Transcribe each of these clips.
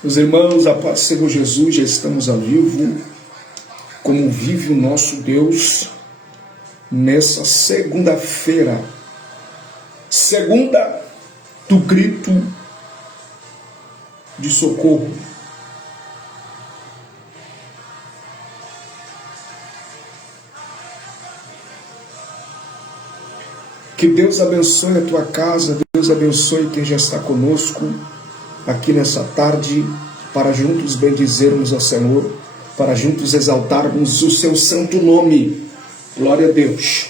Meus irmãos, a paz do Senhor Jesus, já estamos ao vivo, como vive o nosso Deus, nessa segunda-feira, segunda do grito de socorro. Que Deus abençoe a tua casa, Deus abençoe quem já está conosco aqui nessa tarde, para juntos bendizermos ao Senhor, para juntos exaltarmos o seu santo nome. Glória a Deus.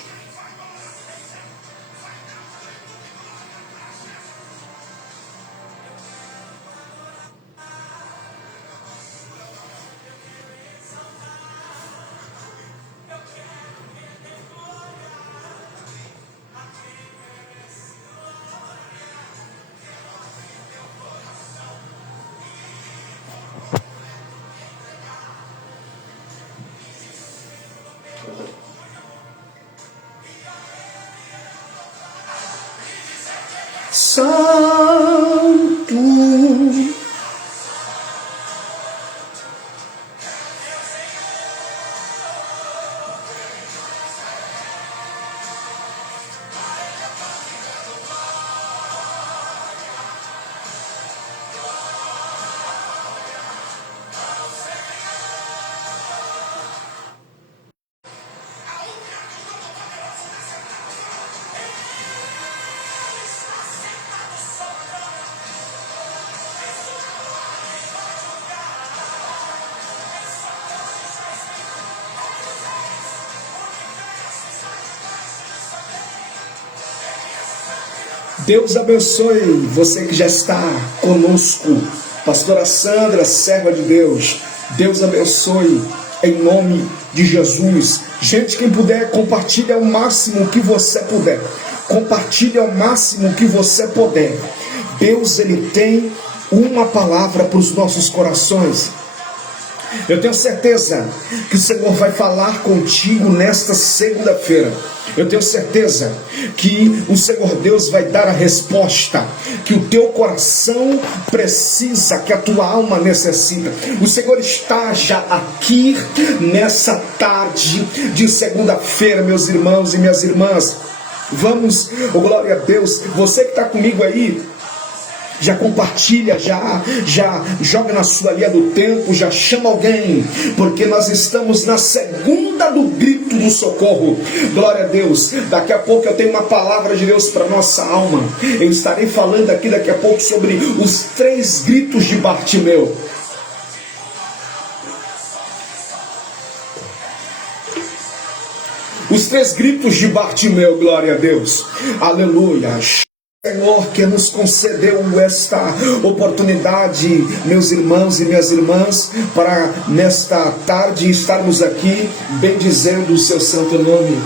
Santo, Deus abençoe você que já está conosco. Pastora Sandra, serva de Deus, Deus abençoe em nome de Jesus. Gente, quem puder, compartilhe ao máximo que você puder. Compartilhe ao máximo que você puder. Deus, Ele tem uma palavra para os nossos corações. Eu tenho certeza que o Senhor vai falar contigo nesta segunda-feira. Eu tenho certeza que o Senhor Deus vai dar a resposta que o teu coração precisa, que a tua alma necessita. O Senhor está já aqui nessa tarde de segunda-feira, meus irmãos e minhas irmãs. Vamos, oh glória a Deus, você que está comigo aí, já compartilha, já joga na sua linha do tempo, já chama alguém, porque nós estamos na segunda do grito do socorro. Glória a Deus. Daqui a pouco eu tenho uma palavra de Deus para nossa alma. Eu estarei falando aqui daqui a pouco sobre os 3 gritos de Bartimeu. Os 3 gritos de Bartimeu, glória a Deus. Aleluia. Senhor, que nos concedeu esta oportunidade, meus irmãos e minhas irmãs, para nesta tarde estarmos aqui bendizendo o seu santo nome.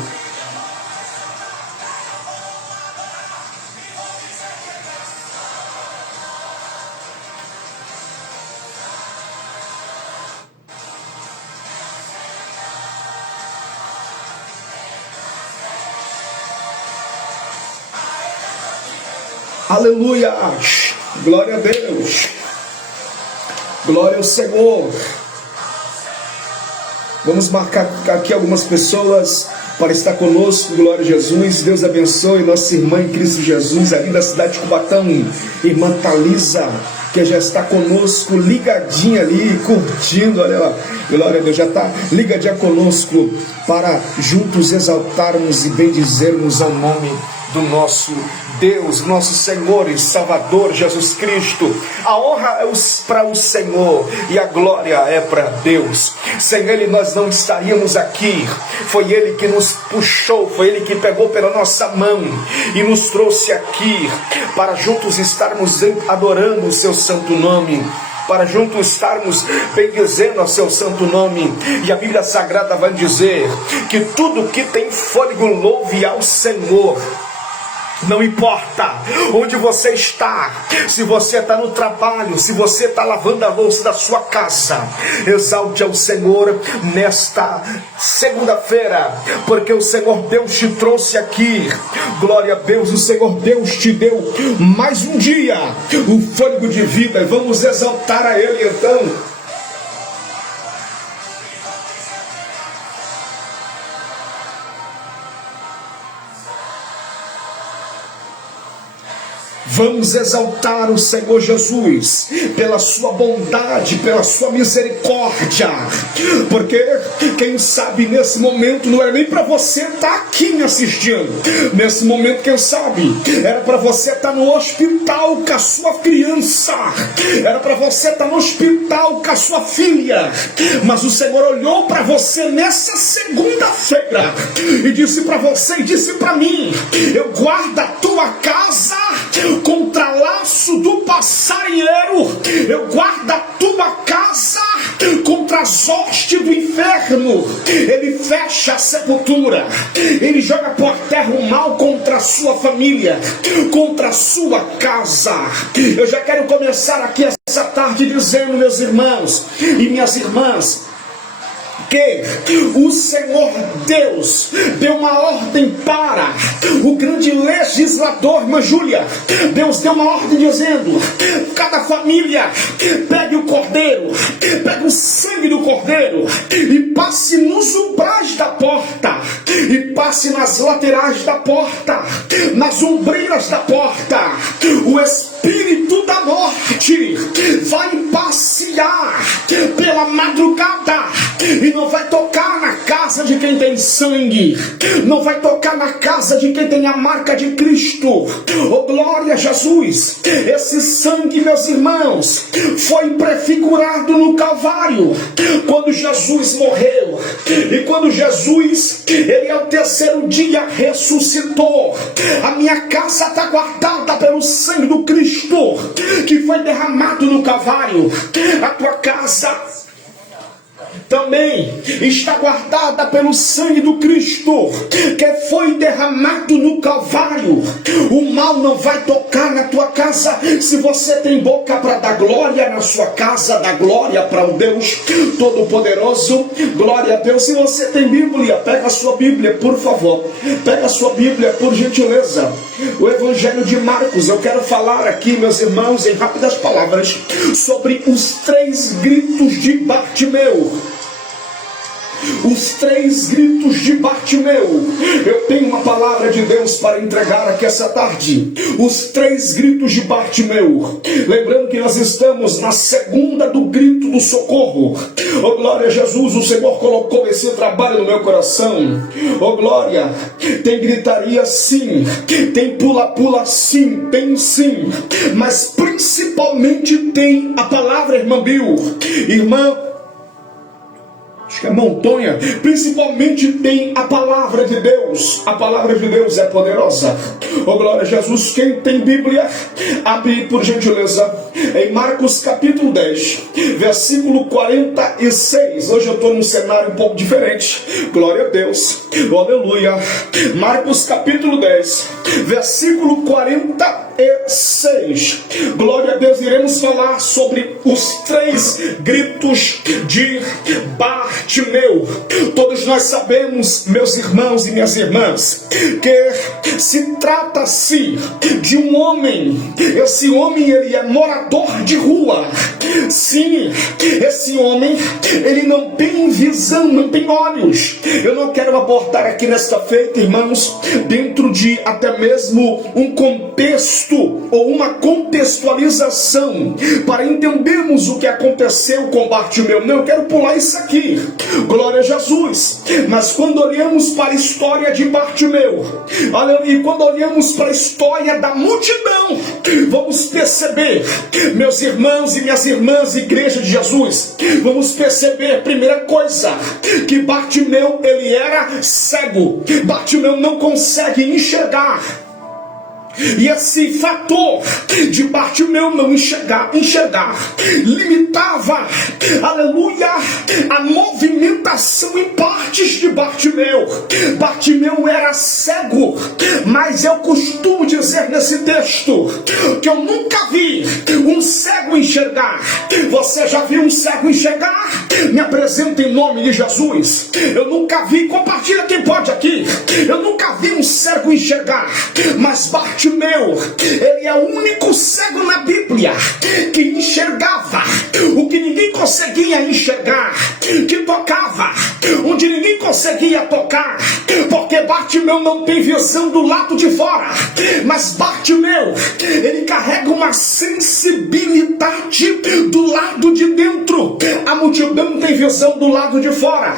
Aleluia, glória a Deus, glória ao Senhor. Vamos marcar aqui algumas pessoas para estar conosco. Glória a Jesus. Deus abençoe nossa irmã em Cristo Jesus, ali da cidade de Cubatão, irmã Thalisa, que já está conosco, ligadinha ali, curtindo, olha lá, glória a Deus, já está ligadinha conosco, para juntos exaltarmos e bendizermos ao nome do nosso Deus, nosso Senhor e Salvador Jesus Cristo. A honra é para o Senhor e a glória é para Deus. Sem Ele nós não estaríamos aqui. Foi Ele que nos puxou, foi Ele que pegou pela nossa mão e nos trouxe aqui para juntos estarmos adorando o seu santo nome, para juntos estarmos bendizendo ao seu santo nome. E a Bíblia Sagrada vai dizer que tudo que tem fôlego louve ao Senhor. Não importa onde você está, se você está no trabalho, se você está lavando a louça da sua casa, exalte ao Senhor nesta segunda-feira, porque o Senhor Deus te trouxe aqui. Glória a Deus, o Senhor Deus te deu mais um dia, o fôlego de vida, e vamos exaltar a Ele então. Vamos exaltar o Senhor Jesus pela sua bondade, pela sua misericórdia, porque quem sabe nesse momento não era nem para você estar aqui me assistindo. Nesse momento, quem sabe, era para você estar no hospital com a sua criança, era para você estar no hospital com a sua filha, mas o Senhor olhou para você nessa segunda-feira e disse para você e disse para mim: eu guardo a tua casa contra laço do passarinheiro, eu guardo a tua casa contra as hostes do inferno. Ele fecha a sepultura, ele joga por terra o mal contra a sua família, contra a sua casa. Eu já quero começar aqui essa tarde dizendo, meus irmãos e minhas irmãs, que o Senhor Deus deu uma ordem para o grande legislador Júlia. Deus deu uma ordem dizendo: cada família pegue o cordeiro, pegue o sangue do cordeiro e passe nos umbrais da porta, e passe nas laterais da porta, nas ombreiras da porta. O espírito da morte vai passear pela madrugada e não vai tocar na casa de quem tem sangue, não vai tocar na casa de quem tem a marca de Cristo. Oh, glória a Jesus! Esse sangue, meus irmãos, foi prefigurado no Calvário, quando Jesus morreu, e quando Jesus, ele ao terceiro dia ressuscitou. A minha casa está guardada pelo sangue do Cristo, que foi derramado no Calvário. A tua casa também está guardada pelo sangue do Cristo, que foi derramado no Calvário. O mal não vai tocar na tua casa. Se você tem boca para dar glória na sua casa, dá glória para o Deus Todo-Poderoso. Glória a Deus. Se você tem Bíblia, pega a sua Bíblia, por favor. Pega a sua Bíblia, por gentileza. O Evangelho de Marcos. Eu quero falar aqui, meus irmãos, em rápidas palavras, sobre os 3 gritos de Bartimeu. Os 3 gritos de Bartimeu. Eu tenho uma palavra de Deus para entregar aqui essa tarde. Os 3 gritos de Bartimeu. Lembrando que nós estamos na segunda do grito do socorro. Oh, glória a Jesus, o Senhor colocou esse trabalho no meu coração. Oh, glória. Tem gritaria sim, tem pula-pula sim, tem sim, mas principalmente tem a palavra, irmã Bill, irmã, acho que é Montonha, principalmente tem a palavra de Deus. A palavra de Deus é poderosa. Oh, glória a Jesus. Quem tem Bíblia, abre por gentileza em Marcos capítulo 10, versículo 46. Hoje eu estou num cenário um pouco diferente. Glória a Deus. Oh, aleluia. Marcos capítulo 10, versículo 46. Glória a Deus. Iremos falar sobre os 3 gritos de Bartimeu. Todos nós sabemos, meus irmãos e minhas irmãs, que se trata-se de um homem. Esse homem, ele é morador de rua. Sim, esse homem, ele não tem visão, não tem olhos. Eu não quero abordar aqui nesta feita, irmãos, dentro de até mesmo um contexto ou uma contextualização para entendermos o que aconteceu com Bartimeu. Não, eu quero pular isso aqui. Glória a Jesus. Mas quando olhamos para a história de Bartimeu, e quando olhamos para a história da multidão, vamos perceber, meus irmãos e minhas irmãs, igreja de Jesus, vamos perceber, primeira coisa, que Bartimeu, ele era cego. Bartimeu não consegue enxergar. E esse fator de Bartimeu não enxergar limitava, aleluia, a movimentação em partes de Bartimeu. Bartimeu era cego, mas eu costumo dizer nesse texto que eu nunca vi um cego enxergar. Você já viu um cego enxergar? Me apresenta em nome de Jesus. Eu nunca vi, compartilha quem pode aqui. Eu nunca vi um cego enxergar, mas Bartimeu, ele é o único cego na Bíblia que enxergava o que ninguém conseguia enxergar, que tocava onde ninguém conseguia tocar, porque Bartimeu não tem visão do lado de fora, mas Bartimeu, ele carrega uma sensibilidade do lado de dentro. A multidão tem visão do lado de fora,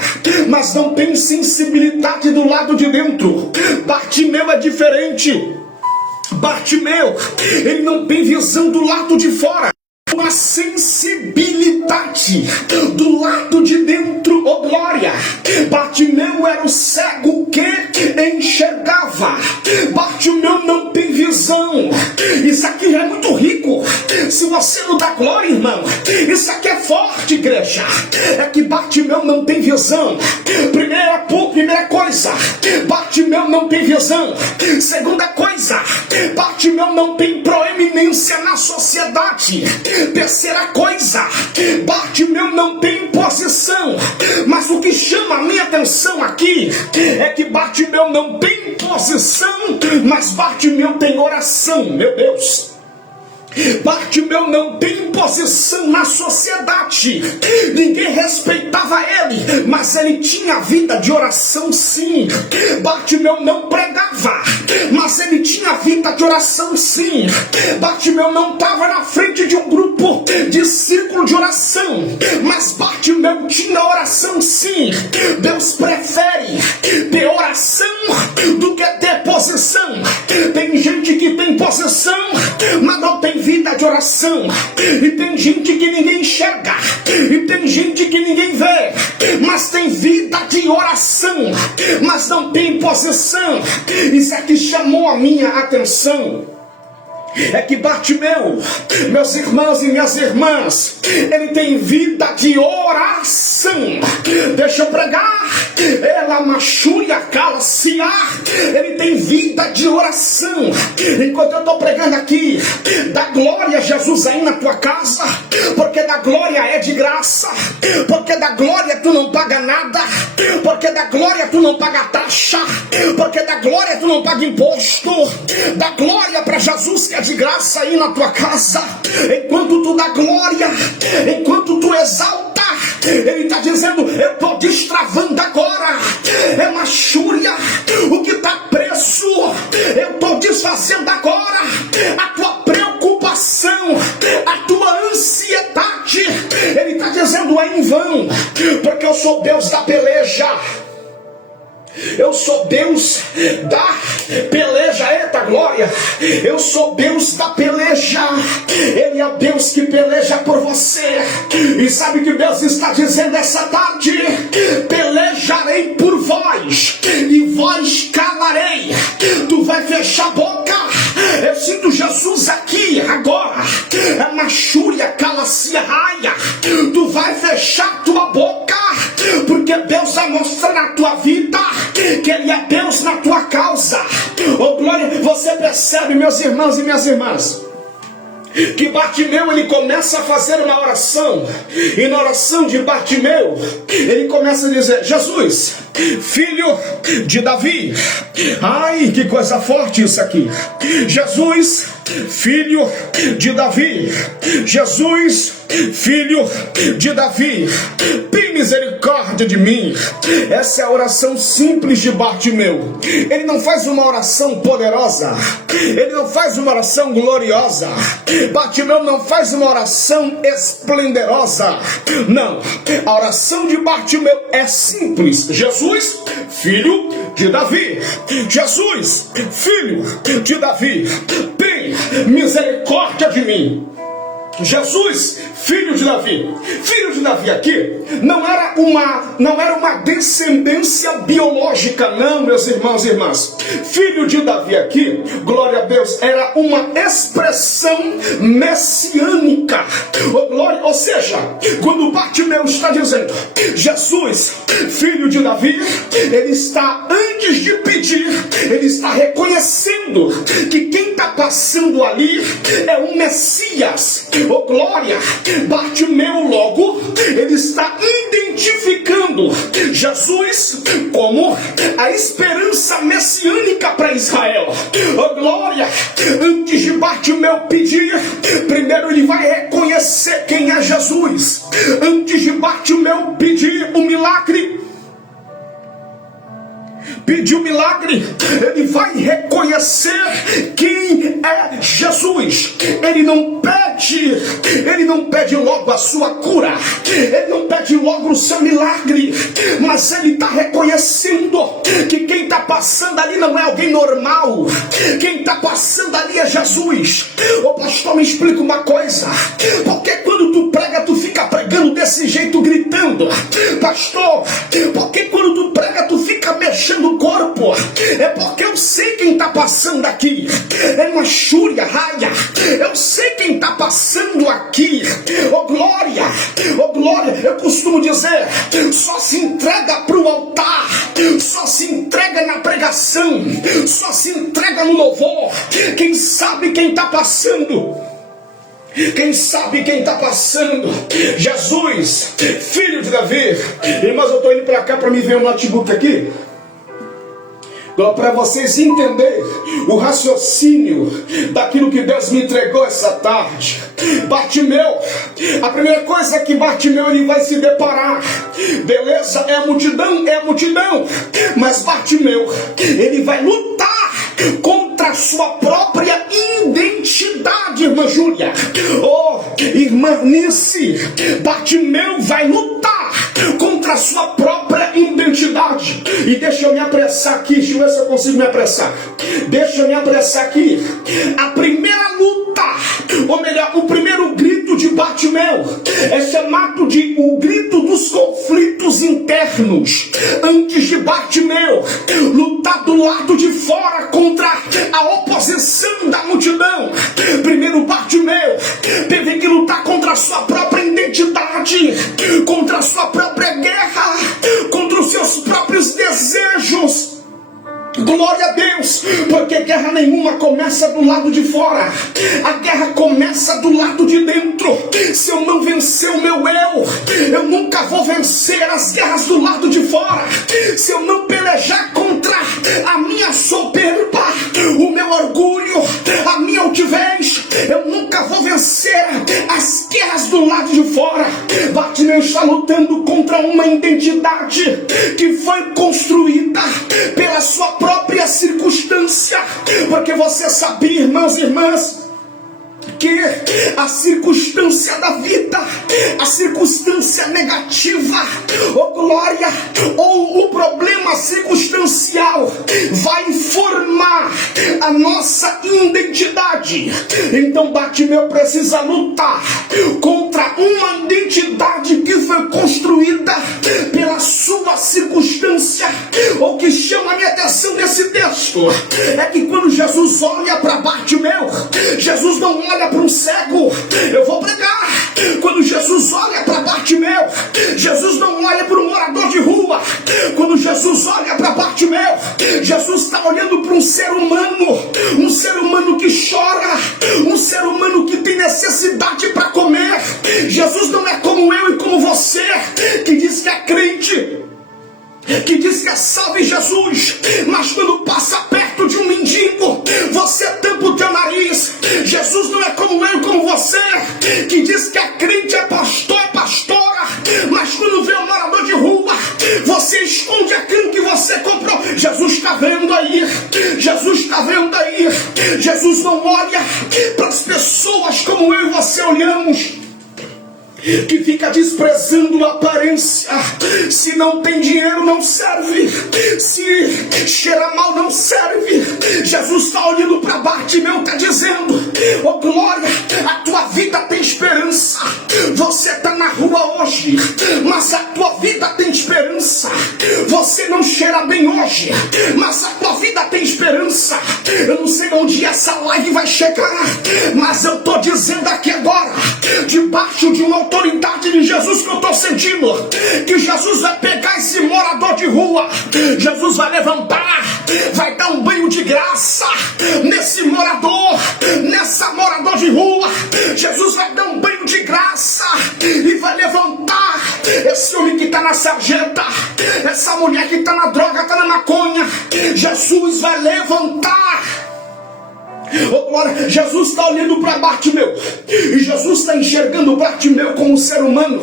mas não tem sensibilidade do lado de dentro. Bartimeu é diferente. Bartimeu, ele não tem visão do lado de fora, uma sensibilidade do lado de dentro. Oh glória! Bartimeu era o cego que enxergava. Bartimeu não tem visão. Isso aqui já é muito rico. Se você não dá glória, irmão, isso aqui é forte, igreja. É que Bartimeu não tem visão. Primeira coisa, Bartimeu não tem visão. Segunda coisa, Bartimeu não tem proeminência na sociedade. Terceira coisa, Bartimeu não tem posição. Mas o que chama a minha atenção aqui é que Bartimeu não tem posição, mas Bartimeu tem oração. Meu Deus, Bartimeu não tem posição na sociedade. Ninguém respeitava ele, mas ele tinha vida de oração sim. Bartimeu não pregava, mas ele tinha vida de oração sim. Bartimeu não estava na frente de um grupo de círculo de oração, mas Bartimeu tinha oração sim. Deus prefere ter oração do que ter posição. Tem gente que tem posição, mas não tem vida de oração. E tem gente que ninguém enxerga, e tem gente que ninguém vê, mas tem vida de oração, mas não tem posição. Isso aqui chamou a minha atenção. É que Bartimeu, meus irmãos e minhas irmãs, ele tem vida de oração. Deixa eu pregar. Ela machúria, cala-se. Ele tem vida de oração. Enquanto eu estou pregando aqui, dá glória a Jesus aí na tua casa, porque da glória é de graça, porque da glória tu não paga nada, porque da glória tu não paga taxa, porque da glória tu não paga imposto. Dá glória para Jesus que é de graça aí na tua casa. Enquanto tu dá glória, enquanto tu exalta, ele está dizendo: eu estou destravando agora. É machúria, o que está preso, eu estou desfazendo agora. A tua preocupação, a tua ansiedade, ele está dizendo: é em vão, porque eu sou Deus da peleja. Eu sou Deus da peleja. Eita glória! Eu sou Deus da peleja. Ele é o Deus que peleja por você. E sabe o que Deus está dizendo essa tarde? Pelejarei por vós, e vós calarei. Tu vai fechar a boca. Eu sinto Jesus aqui agora. A machúria, cala-se, raia. Tu vai fechar tua boca, porque Deus vai mostrar na tua vida que Ele é Deus na tua causa. Oh glória! Você percebe, meus irmãos e minhas irmãs, que Bartimeu, ele começa a fazer uma oração, e na oração de Bartimeu, ele começa a dizer: Jesus, filho de Davi. Ai, que coisa forte isso aqui. Jesus, filho de Davi. Jesus, filho de Davi, tem misericórdia de mim. Essa é a oração simples de Bartimeu. Ele não faz uma oração poderosa, ele não faz uma oração gloriosa. Bartimeu não faz uma oração esplendorosa. Não, a oração de Bartimeu é simples: Jesus, filho de Davi. Jesus, filho de Davi, tem misericórdia de mim. Jesus, filho de Davi. Filho de Davi aqui não era uma descendência biológica, não, meus irmãos e irmãs. Filho de Davi aqui, glória a Deus, era uma expressão messiânica. Ou seja, quando Bartimeu está dizendo Jesus, filho de Davi, ele está, antes de pedir, ele está reconhecendo que quem está passando ali é um Messias. Oh glória! Bartimeu logo, ele está identificando Jesus como a esperança messiânica para Israel. Oh glória! Antes de Bartimeu pedir, primeiro ele vai reconhecer quem é Jesus. Antes de Bartimeu pedir o milagre, pedir o milagre, ele vai reconhecer quem é Jesus. Ele não pede logo a sua cura, ele não pede logo o seu milagre, mas ele está reconhecendo que quem está passando ali não é alguém normal, quem está passando ali é Jesus. Ô pastor, me explica uma coisa, porque quando tu prega, tu fica pregando desse jeito, gritando? Pastor, porque quando tu prega, tu fica mexendo o corpo? É porque eu sei quem está passando aqui, é uma chúria, raia, eu sei quem está passando aqui. Oh glória, eu costumo dizer, só se entrega para o altar, só se entrega na pregação, só se entrega no louvor quem sabe quem está passando. Quem sabe quem está passando? Jesus, filho de Davi. Irmãos, eu estou indo para cá para me ver um notebook aqui, para vocês entenderem o raciocínio daquilo que Deus me entregou essa tarde. Bartimeu, a primeira coisa que Bartimeu ele vai se deparar, beleza, é a multidão, mas Bartimeu, ele vai lutar contra a sua própria identidade, irmã Júlia. Oh, irmã Nice, Bartimeu vai lutar contra a sua própria identidade. E deixa eu me apressar aqui, deixa eu ver se eu consigo me apressar. Deixa eu me apressar aqui. A primeira luta, ou melhor, o primeiro grito de Bartimeu é chamado de o grito dos conflitos internos. Antes de Bartimeu lutar do lado de fora contra a oposição da multidão, primeiro Bartimeu teve que lutar contra a sua própria identidade, contra a sua própria guerra, contra os seus próprios desejos. Glória a Deus, porque guerra nenhuma começa do lado de fora, a guerra começa do lado de dentro. Se eu não vencer o meu eu nunca vou vencer as guerras do lado de fora. Se eu não pelejar contra a minha soberba, o meu orgulho, a minha altivez, eu nunca vou vencer as guerras do lado de fora. Bartimeu está lutando contra uma identidade que foi construída pela sua própria circunstância, porque você sabia, irmãos e irmãs, que a circunstância da vida, a circunstância negativa, ou glória, ou o problema circunstancial vai formar a nossa identidade. Então Bartimeu precisa lutar contra uma identidade que foi construída pela sua circunstância. O que chama a minha atenção nesse texto é que quando Jesus olha para Bartimeu, Jesus não olha para um cego. Eu vou pregar. Quando Jesus olha para Bartimeu, Jesus não olha para um morador de rua. Quando Jesus olha para Bartimeu, Jesus está olhando para um ser humano que chora, um ser humano que tem necessidade para comer. Jesus não é como eu e como você, que diz que é crente, que diz que é salvo em Jesus, mas quando passa perto de um mendigo, você tampa o teu nariz. Jesus não é como eu e como você, que diz que é crente, é pastor, é pastora, mas quando vê um morador de rua, você esconde aquilo que você comprou. Jesus está vendo aí, Jesus está vendo aí. Jesus não olha para as pessoas como eu e você olhamos. que fica desprezando a aparência. Se não tem dinheiro, não serve. Se cheira mal, não serve. Jesus está olhando para Bartimeu, está dizendo: oh glória, a tua vida tem esperança. Você está na rua hoje, mas a tua vida tem esperança. Você não cheira bem hoje, mas a tua vida tem esperança. Eu não sei onde essa live vai chegar, mas eu estou dizendo aqui agora, debaixo de uma autoridade de Jesus que eu estou sentindo, que Jesus vai pegar esse morador de rua, Jesus vai levantar, vai dar um banho de graça nesse morador, nessa morador de rua. Jesus vai dar um banho de graça e vai levantar esse homem que está na sarjeta, essa mulher que está na droga, está na maconha. Jesus vai levantar. Oh, glória. Jesus está olhando para Bartimeu, e Jesus está enxergando Bartimeu como ser humano.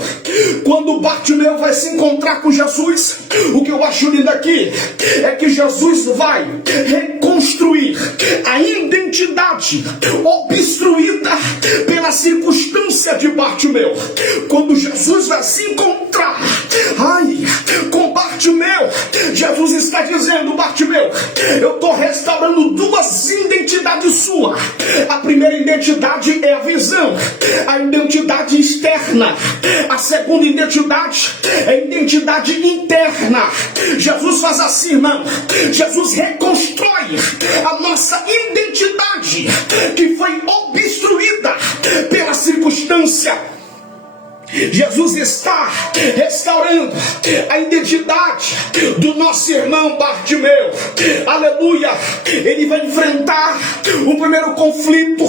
Quando Bartimeu vai se encontrar com Jesus, o que eu acho lindo aqui é que Jesus vai reconstruir a identidade obstruída pela circunstância de Bartimeu. Quando Jesus vai se encontrar com Bartimeu, Jesus está dizendo: Bartimeu, eu estou restaurando duas identidades sua. A primeira identidade é a visão, a identidade externa. A segunda identidade é a identidade interna. Jesus faz assim, irmão. Jesus reconstrói a nossa identidade que foi obstruída pela circunstância. Jesus está restaurando a identidade do nosso irmão Bartimeu. Aleluia! Ele vai enfrentar o primeiro conflito,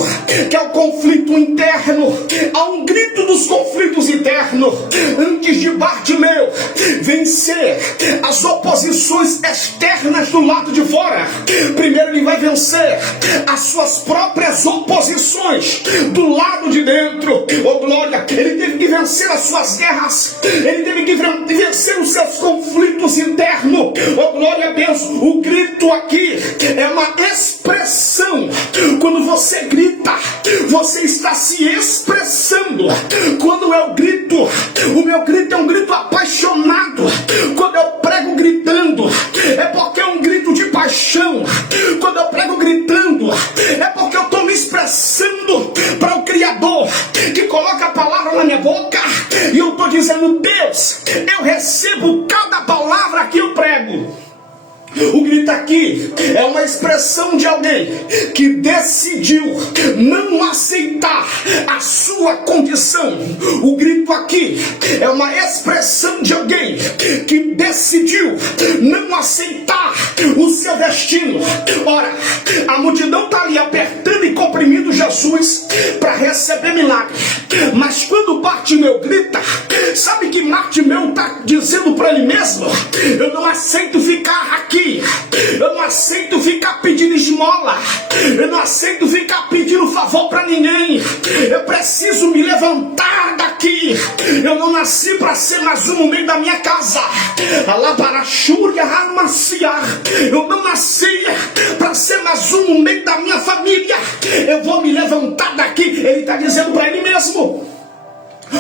que é o conflito interno. Há um grito dos conflitos internos antes de Bartimeu vencer as oposições externas do lado de fora. Primeiro ele vai vencer as suas próprias oposições do lado de dentro. Oh glória! Ele teve que vencer as suas guerras, ele teve que vencer os seus conflitos internos. Oh glória a Deus! O grito aqui é uma expressão. Quando você grita, você está se expressando. Quando eu grito, o meu grito é um grito apaixonado. Quando eu prego gritando, é porque é um grito de paixão. Quando eu prego gritando, é porque eu estou me expressando para o Criador, que coloca a palavra na minha boca. E eu estou dizendo: Deus, eu recebo cada palavra que eu prego. O grito aqui é uma expressão de alguém que decidiu não aceitar a sua condição. O grito aqui é uma expressão de alguém que decidiu não aceitar o seu destino. Ora, a multidão está ali apertando e comprimindo Jesus para receber milagre. Mas quando Bartimeu grita, sabe que Bartimeu está dizendo para ele mesmo: eu não aceito ficar aqui. Eu não aceito ficar pedindo esmola. Eu não aceito ficar pedindo favor para ninguém. Eu preciso me levantar daqui. Eu não nasci para ser mais um no meio da minha casa. Eu não nasci para ser mais um no meio da minha família. Eu vou me levantar daqui. Ele está dizendo para ele mesmo.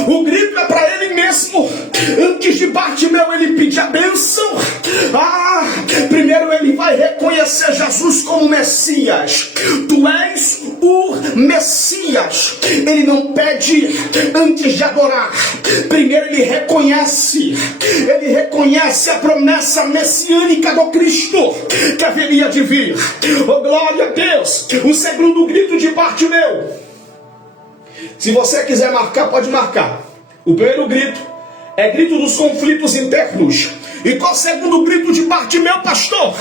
O grito é para ele mesmo. Antes de Bartimeu ele pedir a bênção, primeiro ele vai reconhecer Jesus como Messias. Tu és o Messias. Ele não pede antes de adorar. Primeiro ele reconhece a promessa messiânica do Cristo que haveria de vir. Oh glória a Deus! O segundo grito de Bartimeu, se você quiser marcar, pode marcar. O primeiro grito é grito dos conflitos internos. E qual o segundo grito de Bartimeu, pastor?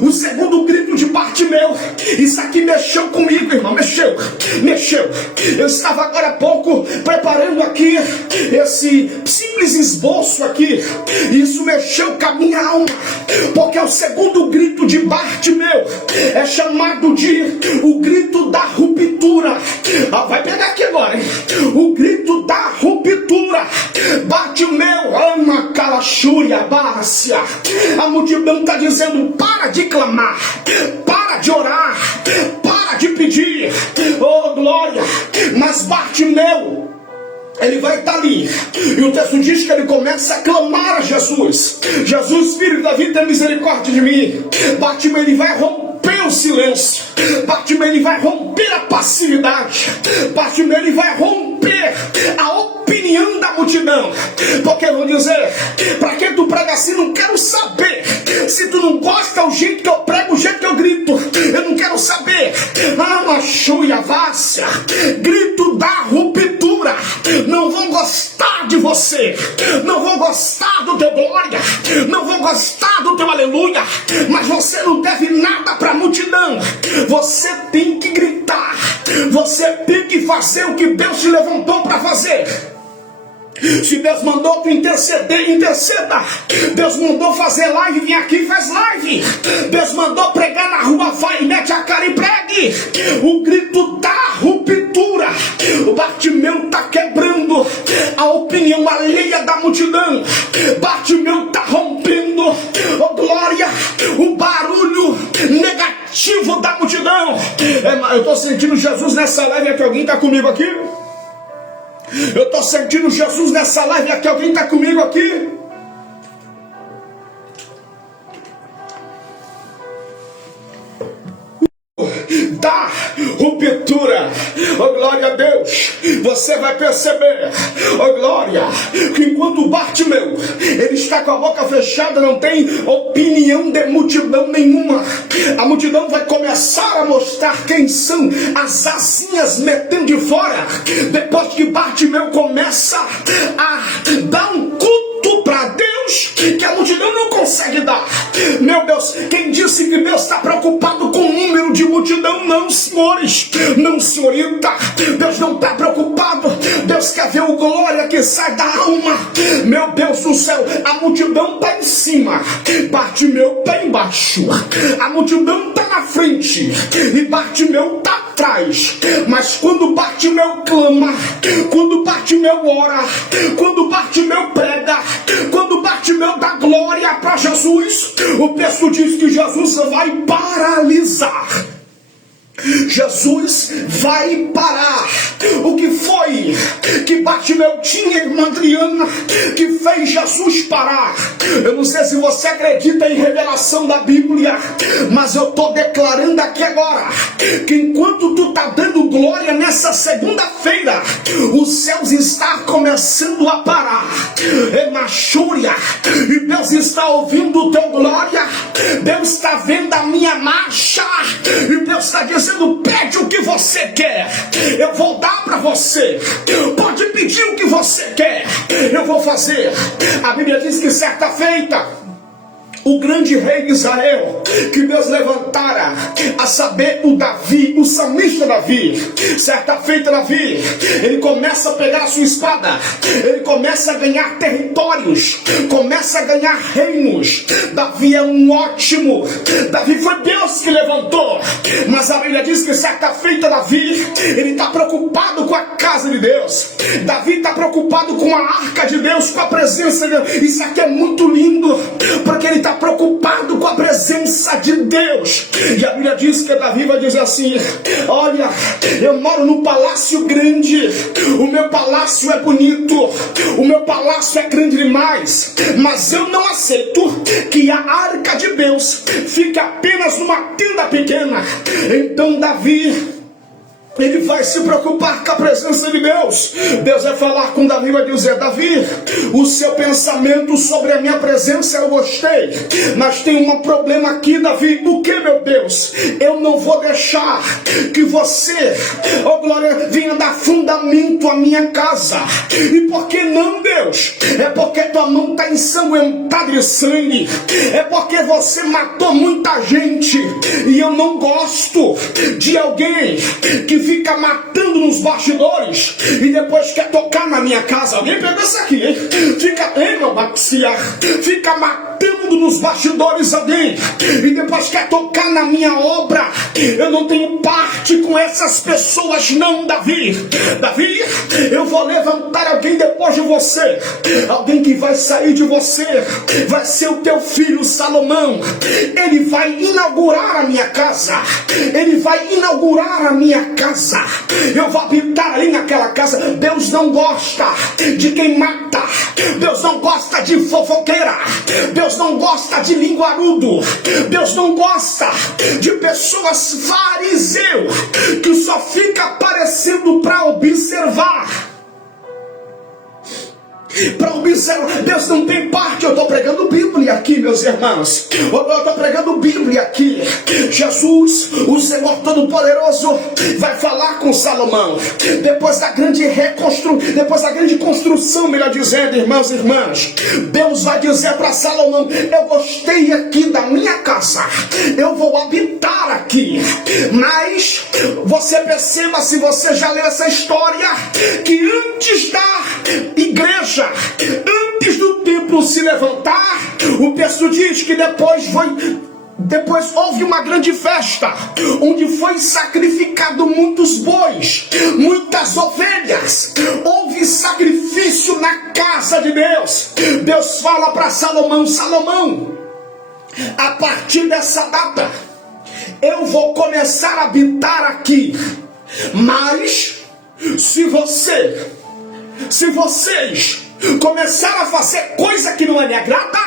O segundo grito de Bartimeu, isso aqui mexeu comigo, irmão, mexeu. Eu estava agora há pouco preparando aqui esse simples esboço aqui. Isso mexeu com a minha alma, porque o segundo grito de Bartimeu é chamado de o grito da ruptura. Vai pegar aqui agora, hein? O grito da ruptura. Bartimeu ama calachúria, bárcia. A multidão está dizendo: para de clamar, para de orar, para de pedir. Oh glória! Mas Bartimeu ele vai estar ali, e o texto diz que ele começa a clamar a Jesus: Jesus, filho de Davi, tem misericórdia de mim. Bartimeu, ele vai romper o silêncio. Bartimeu, ele vai romper a passividade. Bartimeu, ele vai romper a opinião da multidão, porque vão dizer: para que tu prega assim? Não quero saber. Se tu não gosta do jeito que eu prego, o jeito que eu grito, eu não quero saber. Machuia, vácia, grito da ruptura. Não vão gostar de você, não vão gostar do teu glória, não vão gostar do teu aleluia, mas você não deve nada para a multidão. Você tem que gritar, você tem que fazer o que Deus te levantou para fazer. Se Deus mandou tu interceder, interceda. Deus mandou fazer live, vem aqui e faz live. Deus mandou pregar na rua, vai, mete a cara e pregue. O grito da ruptura. O Bartimeu está quebrando a opinião alheia da multidão. Bartimeu está rompendo, oh glória, o barulho negativo da multidão. Eu estou sentindo Jesus nessa live aqui. Alguém está comigo aqui? Eu estou sentindo Jesus nessa live aqui. Alguém está comigo aqui? Da ruptura, oh glória a Deus, você vai perceber, oh glória, que enquanto Bartimeu, ele está com a boca fechada, não tem opinião de multidão nenhuma, a multidão vai começar a mostrar quem são as asinhas metendo de fora, depois que Bartimeu começa a dar um culto para Deus que a multidão não consegue dar. Meu Deus, quem disse que Deus está preocupado com o número de multidão? Não, senhores, não, senhorita, Deus não está preocupado. Deus quer ver o glória que sai da alma. Meu Deus do céu, a multidão está em cima, Bartimeu está embaixo, a multidão está na frente e Bartimeu está atrás. Mas quando Bartimeu clama, quando Bartimeu ora, quando Bartimeu prega, quando Bartimeu dá glória para Jesus, o texto diz que Jesus vai paralisar. Jesus vai parar. O que foi que Bartimeu tinha, irmã Adriana, que fez Jesus parar? Eu não sei se você acredita em revelação da Bíblia, mas eu estou declarando aqui agora que enquanto tu está dando glória nessa segunda-feira, os céus estão começando a parar. É machúria, e Deus está ouvindo o teu glória, Deus está vendo a minha marcha, e Deus está dizendo: pede o que você quer, eu vou dar para você. Pode pedir o que você quer, eu vou fazer. A Bíblia diz que certa feita, o grande rei de Israel, que Deus levantara, a saber o Davi, o salmista Davi, certa feita Davi, ele começa a pegar a sua espada, ele começa a ganhar territórios, começa a ganhar reinos. Davi é um ótimo, Davi foi Deus que levantou, mas a Bíblia diz que certa feita Davi, ele está preocupado com a casa de Deus, Davi está preocupado com a arca de Deus, com a presença de Deus. Isso aqui é muito lindo, porque ele está preocupado com a presença de Deus. E a Bíblia diz que Davi vai dizer assim: olha, eu moro num palácio grande, o meu palácio é bonito, o meu palácio é grande demais, mas eu não aceito que a arca de Deus fique apenas numa tenda pequena. Então Davi, ele vai se preocupar com a presença de Deus. Deus vai falar com Davi e vai dizer: Davi, o seu pensamento sobre a minha presença eu gostei, mas tem um problema aqui, Davi. O que, meu Deus? Eu não vou deixar que você, oh glória, venha dar fundamento à minha casa. E por que não, Deus? É porque tua mão está ensanguentada de sangue, é porque você matou muita gente, e eu não gosto de alguém que fica matando nos bastidores e depois quer tocar na minha casa. Alguém pegou isso aqui, hein? Fica matando nos bastidores alguém e depois quer tocar na minha obra. Eu não tenho parte com essas pessoas, não, Davi. Davi, eu vou levantar alguém depois de você, alguém que vai sair de você, vai ser o teu filho Salomão. Ele vai inaugurar a minha casa, ele vai inaugurar a minha casa. casa, eu vou habitar ali naquela casa. Deus não gosta de quem mata, Deus não gosta de fofoqueira, Deus não gosta de linguarudo, Deus não gosta de pessoas fariseu que só fica aparecendo para observar. Para observar, Deus não tem parte. Eu estou pregando Bíblia aqui, meus irmãos. Eu estou pregando Bíblia aqui. Jesus, o Senhor Todo-Poderoso, vai falar com Salomão. Depois da grande construção, melhor dizendo, irmãos e irmãs, Deus vai dizer para Salomão: eu gostei aqui da minha casa, eu vou habitar aqui. Mas você perceba, se você já leu essa história, que antes da igreja, antes do templo se levantar, o texto diz que depois houve uma grande festa, onde foi sacrificado muitos bois, muitas ovelhas. Houve sacrifício na casa de Deus. Deus fala para Salomão: Salomão, a partir dessa data, eu vou começar a habitar aqui. Mas, se vocês começaram a fazer coisa que não me agrada,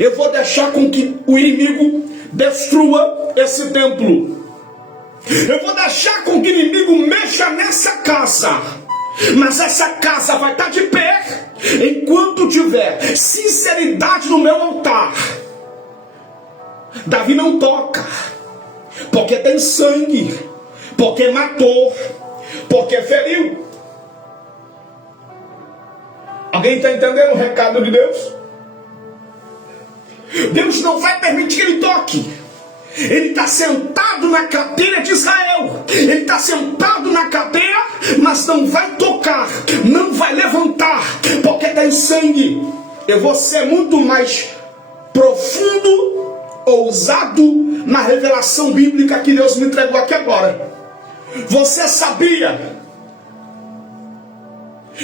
eu vou deixar com que o inimigo destrua esse templo. Eu vou deixar com que o inimigo mexa nessa casa. Mas essa casa vai estar de pé enquanto tiver sinceridade no meu altar. Davi não toca, porque tem sangue, porque matou, porque feriu. Alguém está entendendo o recado de Deus? Deus não vai permitir que ele toque. Ele está sentado na cadeira de Israel. Ele está sentado na cadeira, mas não vai tocar, não vai levantar, porque tem sangue. Eu vou ser muito mais profundo, ousado na revelação bíblica que Deus me entregou aqui agora. Você sabia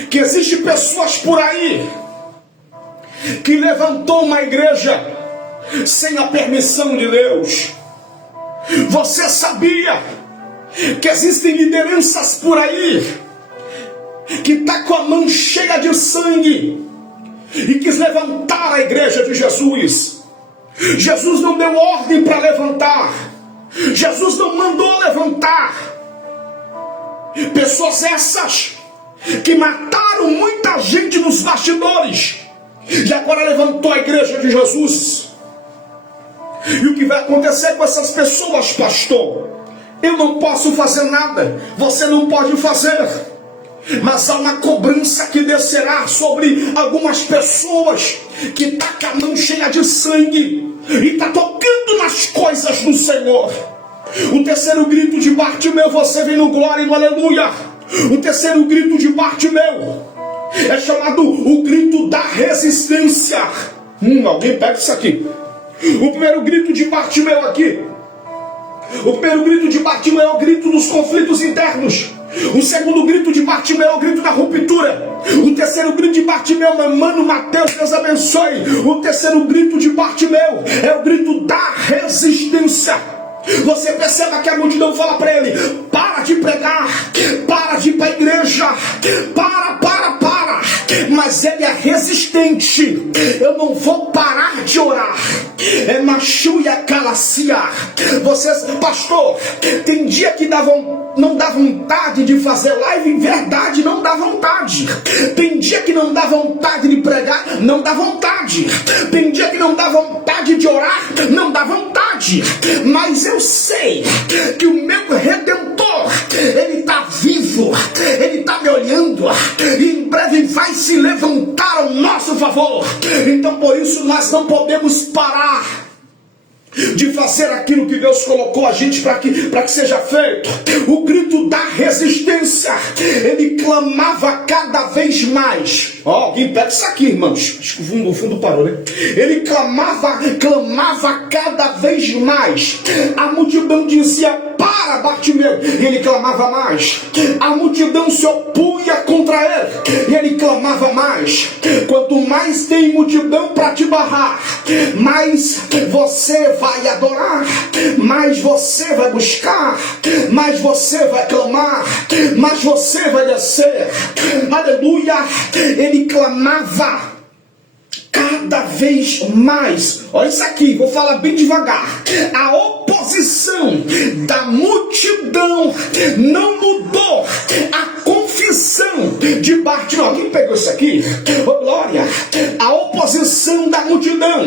que existem pessoas por aí que levantou uma igreja sem a permissão de Deus? Você sabia que existem lideranças por aí que está com a mão cheia de sangue e quis levantar a igreja de Jesus? Jesus não deu ordem para levantar, Jesus não mandou levantar. Pessoas essas que mataram muita gente nos bastidores, e agora levantou a igreja de Jesus. E o que vai acontecer com essas pessoas, pastor? Eu não posso fazer nada, você não pode fazer, mas há uma cobrança que descerá sobre algumas pessoas que está com a mão cheia de sangue e está tocando nas coisas do Senhor. O terceiro grito de Bartimeu, você vem no glória e no aleluia. O terceiro grito de Bartimeu é chamado o grito da resistência. Alguém pega isso aqui. O primeiro grito de Bartimeu aqui, o primeiro grito de Bartimeu é o grito dos conflitos internos. O segundo grito de Bartimeu é o grito da ruptura. O terceiro grito de Bartimeu, meu mano Mateus, Deus abençoe. O terceiro grito de Bartimeu é o grito da resistência. Você perceba que a multidão fala para ele: para de pregar, para de ir para a igreja, para. Mas ele é resistente. Eu não vou parar de orar. É machuia calacia. Vocês, pastor, tem dia que não dá vontade de fazer live, em verdade não dá vontade. Tem dia que não dá vontade de pregar, não dá vontade. Tem dia que não dá vontade de orar, não dá vontade. Mas eu sei que o meu Redentor, ele está vivo, ele está me olhando, e em breve vai se levantar ao nosso favor. Então por isso nós não podemos parar de fazer aquilo que Deus colocou a gente para que seja feito. O grito da resistência, ele clamava cada vez mais. Alguém pega isso aqui, irmãos. Acho que o fundo parou, né? Ele clamava cada vez mais. A multidão dizia: para Bartimeu, e ele clamava mais. A multidão se opunha contra ele, e ele clamava mais. Quanto mais tem multidão para te barrar, mais você vai adorar, mais você vai buscar, mais você vai clamar, mais você vai descer. Aleluia! Ele clamava cada vez mais. Olha isso aqui, vou falar bem devagar. A oposição da multidão não mudou a confissão de Bartimeu. Alguém pegou isso aqui? Oh, glória! A oposição da multidão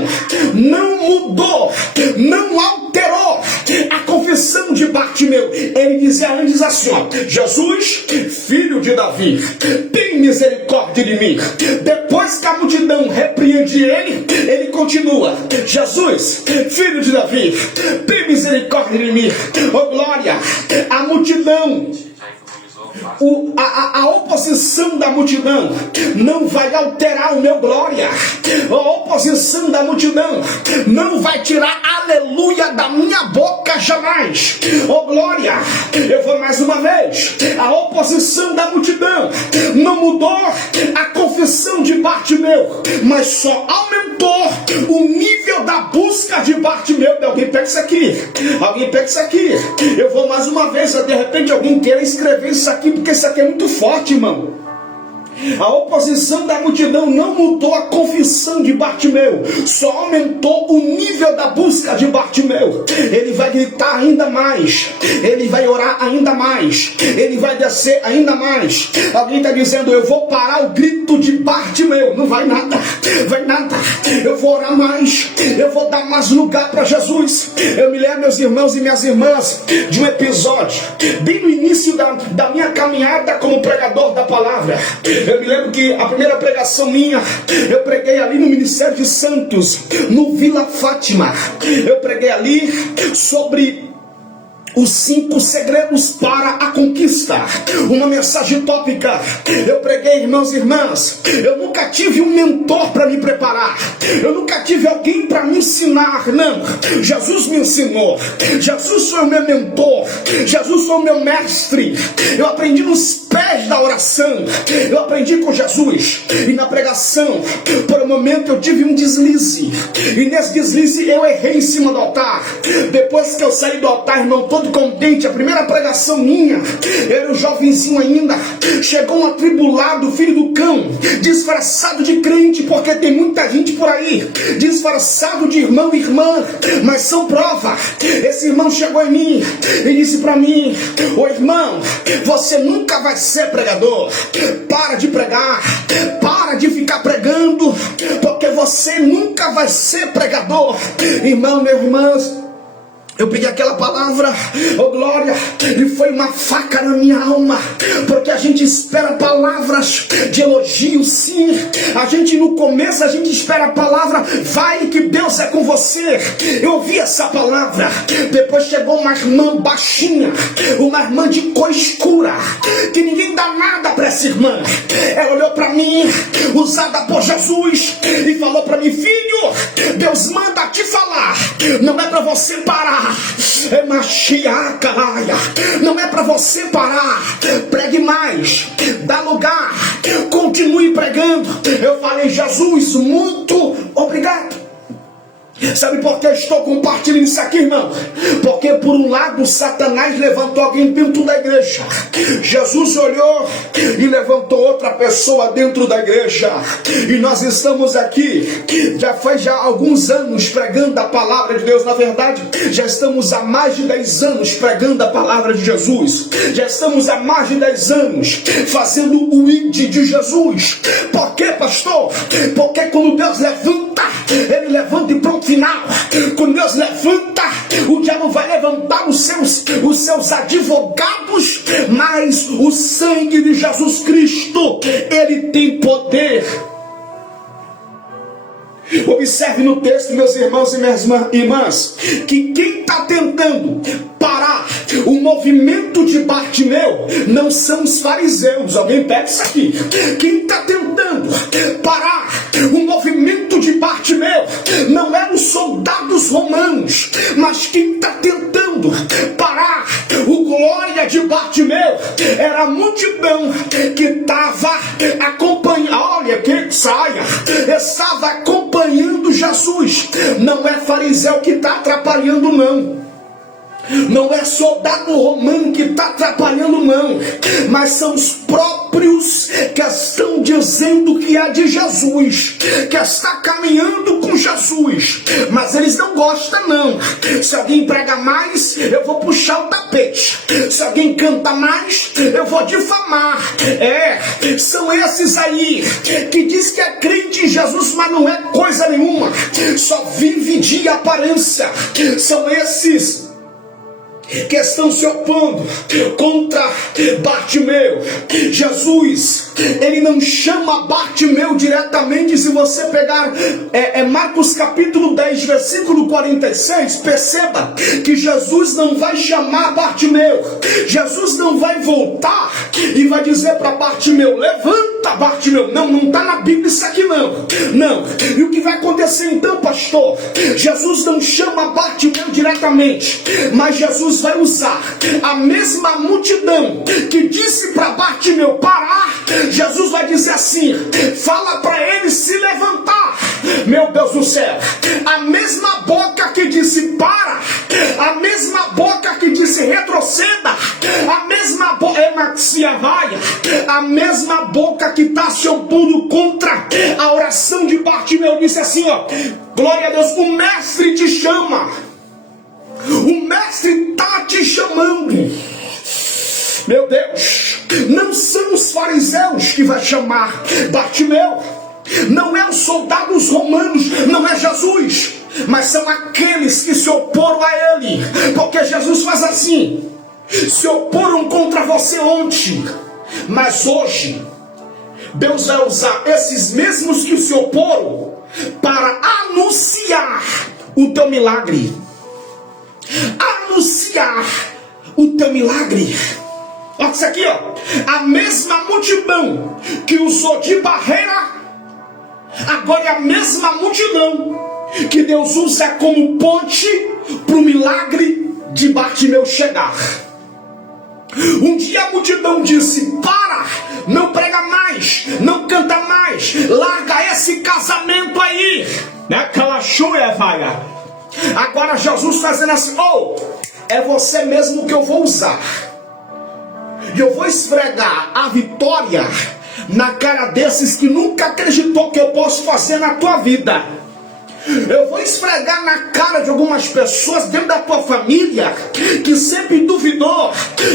não mudou, não alterou a confissão de Bartimeu. Ele dizia antes assim, ó: Jesus, filho de Davi, tem misericórdia de mim. Depois que a multidão repreende ele continua: Jesus, filho de Davi, tem misericórdia de mim. Oh, glória! A multidão, a oposição da multidão não vai alterar o meu glória. A oposição da multidão não vai tirar aleluia da minha boca jamais. Oh, glória! Eu vou mais uma vez. A oposição da multidão não mudou a confissão de Bartimeu, mas só aumentou o nível da busca de Bartimeu. Alguém pega isso aqui. Alguém pega isso aqui. Eu vou mais uma vez. De repente alguém queira escrever isso aqui, porque isso aqui é muito forte, irmão. A oposição da multidão não mudou a confissão de Bartimeu, só aumentou o nível da busca de Bartimeu. Ele vai gritar ainda mais, ele vai orar ainda mais, ele vai descer ainda mais. Alguém está dizendo: eu vou parar o grito de Bartimeu. Não vai nada, vai nada. Eu vou orar mais, eu vou dar mais lugar para Jesus. Eu me lembro, meus irmãos e minhas irmãs, de um episódio bem no início da minha caminhada como pregador da palavra. Eu me lembro que a primeira pregação minha, eu preguei ali no Ministério de Santos, no Vila Fátima. Eu preguei ali sobre os 5 segredos para a conquista. Uma mensagem tópica. Eu preguei, irmãos e irmãs, eu nunca tive um mentor para me preparar. Eu nunca tive alguém para me ensinar. Não, Jesus me ensinou. Jesus foi o meu mentor. Jesus foi o meu mestre. Eu aprendi nos pés da oração. Eu aprendi com Jesus. E na pregação, por um momento eu tive um deslize. E nesse deslize eu errei em cima do altar. Depois que eu saí do altar, irmão, todo contente, a primeira pregação minha, eu era um jovenzinho ainda, chegou um atribulado, filho do cão, disfarçado de crente, porque tem muita gente por aí, disfarçado de irmão e irmã, mas são prova. Esse irmão chegou em mim e disse para mim: ô irmão, você nunca vai ser pregador, para de pregar, para de ficar pregando, porque você nunca vai ser pregador. Irmão, meu irmão, eu peguei aquela palavra, oh glória, e foi uma faca na minha alma, porque a gente espera palavras de elogio, sim. A gente no começo, a gente espera a palavra, vai que Deus é com você. Eu ouvi essa palavra, depois chegou uma irmã baixinha, uma irmã de cor escura, que ninguém dá nada para essa irmã. Ela olhou para mim, usada por Jesus, e falou para mim: filho, Deus manda te falar, não é para você parar. É machiacalaia. Não é para você parar. Pregue mais, dá lugar, continue pregando. Eu falei: Jesus, muito obrigado. Sabe por que eu estou compartilhando isso aqui, irmão? Porque por um lado Satanás levantou alguém dentro da igreja. Jesus olhou e levantou outra pessoa dentro da igreja. E nós estamos aqui, já faz alguns anos pregando a palavra de Deus. Na verdade, já estamos há mais de 10 anos pregando a palavra de Jesus. Já estamos há mais de 10 anos fazendo o ID de Jesus. Por quê, pastor? Porque quando Deus levanta, Ele levanta e pronto, final. Quando Deus levanta, o diabo vai levantar os seus advogados, mas o sangue de Jesus Cristo, ele tem poder. Observe no texto, meus irmãos e minhas irmãs, que quem está tentando parar o movimento de Bartimeu não são os fariseus. Alguém pega isso aqui. Quem está tentando parar o movimento de Bartimeu não eram os soldados romanos, mas quem está tentando parar multidão que estava acompanhando, olha que saia, estava acompanhando Jesus. Não é fariseu que está atrapalhando, não. Não é soldado romano que está atrapalhando, não. Mas são os próprios que estão dizendo que é de Jesus, que está caminhando com Jesus. Mas eles não gostam, não. Se alguém prega mais, eu vou puxar o tapete. Se alguém canta mais, eu vou difamar. São esses aí que diz que é crente em Jesus, mas não é coisa nenhuma. Só vive de aparência. São esses que estão se opondo contra Bartimeu. Jesus, ele não chama Bartimeu diretamente. Se você pegar Marcos capítulo 10, versículo 46, perceba que Jesus não vai chamar Bartimeu. Jesus não vai voltar e vai dizer para Bartimeu: levanta, Bartimeu. Não está na Bíblia isso aqui, não. E o que vai acontecer então, pastor? Jesus não chama Bartimeu diretamente, mas Jesus vai usar a mesma multidão que disse para Bartimeu parar. Jesus vai dizer assim: fala para ele se levantar. Meu Deus do céu, a mesma boca que disse para, a mesma boca que disse retroceda, a mesma boca, a mesma boca que está se opondo contra a oração de Bartimeu, disse assim, ó: glória a Deus, o mestre te chama. O mestre está te chamando. Meu Deus, não são os fariseus que vai chamar Bartimeu, não é os soldados romanos, não é Jesus, mas são aqueles que se oporam a ele. Porque Jesus faz assim: se oporam contra você ontem, mas hoje Deus vai usar esses mesmos que se oporam para anunciar o teu milagre. Anunciar o teu milagre. Olha isso aqui, ó. A mesma multidão que usou de barreira, agora é a mesma multidão que Deus usa como ponte para o milagre de Bartimeu chegar. Um dia a multidão disse: para, não prega mais, não canta mais, larga esse casamento aí, né? Agora Jesus fazendo assim: é você mesmo que eu vou usar. E eu vou esfregar a vitória na cara desses que nunca acreditou que eu posso fazer na tua vida. Eu vou esfregar na cara de algumas pessoas dentro da tua família que sempre duvidou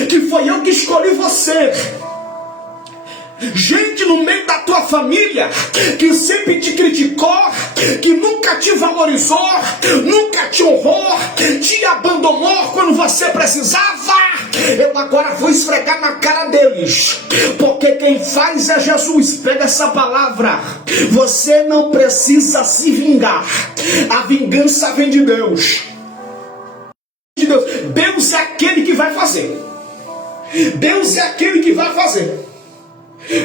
que foi eu que escolhi você. Gente no meio da tua família que sempre te criticou, que nunca te valorizou, nunca te honrou, te abandonou quando você precisava. Eu agora vou esfregar na cara deles, porque quem faz é Jesus. Pega essa palavra: você não precisa se vingar, a vingança vem de Deus. Deus é aquele que vai fazer. Deus é aquele que vai fazer.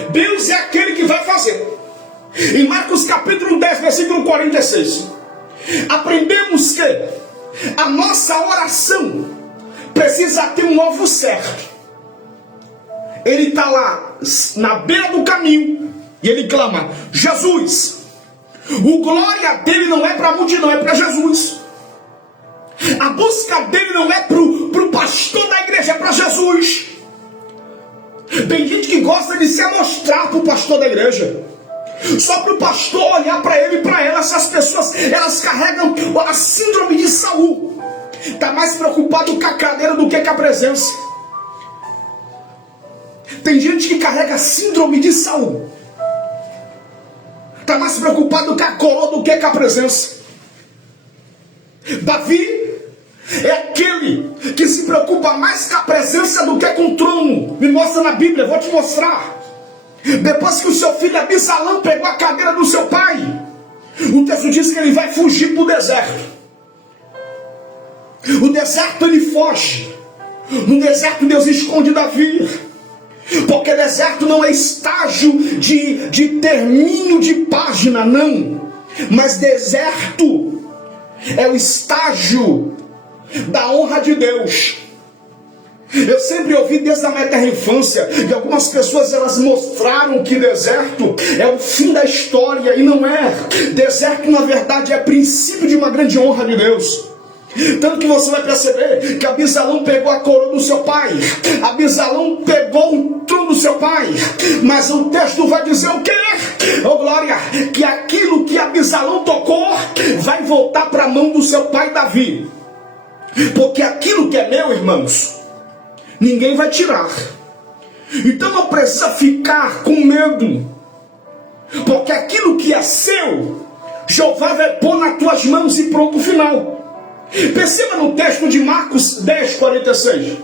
Deus é aquele que vai fazer. Em Marcos capítulo 10, versículo 46, aprendemos que a nossa oração precisa ter um alvo certo. Ele está lá na beira do caminho e ele clama: Jesus. O glória dele não é para a multidão, é para Jesus. A busca dele não é para o pastor da igreja, é para Jesus. Tem gente que gosta de se amostrar para o pastor da igreja, só para o pastor olhar para ele e para ela. Essas pessoas, elas carregam a síndrome de Saul. Está mais preocupado com a cadeira do que com a presença. Tem gente que carrega a síndrome de Saul. Está mais preocupado com a coroa do que com a presença. Davi é aquele que se preocupa mais com a presença do que com o trono. Me mostra na Bíblia, vou te mostrar. Depois que o seu filho Absalão pegou a cadeira do seu pai, o texto diz que ele vai fugir para o deserto. O deserto ele foge. No deserto Deus esconde Davi. Porque deserto não é estágio de termínio de página, não. Mas deserto é o estágio da honra de Deus. Eu sempre ouvi desde a minha terra infância que algumas pessoas elas mostraram que deserto é o fim da história, e não é. Deserto na verdade é princípio de uma grande honra de Deus. Tanto que você vai perceber que Abisalão pegou a coroa do seu pai, Abisalão pegou o trono do seu pai, mas o texto vai dizer o quê? Oh glória, que aquilo que Abisalão tocou vai voltar para a mão do seu pai Davi. Porque aquilo que é meu, irmãos, ninguém vai tirar. Então não precisa ficar com medo, porque aquilo que é seu, Jeová vai pôr nas tuas mãos e pronto, o final. Perceba no texto de Marcos 10:46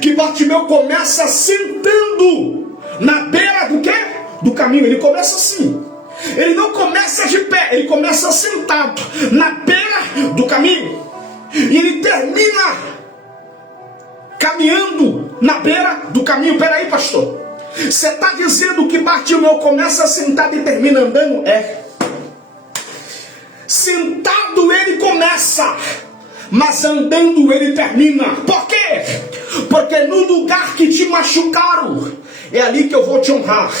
que Bartimeu começa sentando na beira do quê? Do caminho. Ele começa assim. Ele não começa de pé, ele começa sentado na beira do caminho. E ele termina caminhando na beira do caminho. Peraí, pastor, você está dizendo que Bartimeu começa sentado e termina andando? Sentado ele começa, mas andando ele termina. Por quê? Porque no lugar que te machucaram, é ali que eu vou te honrar.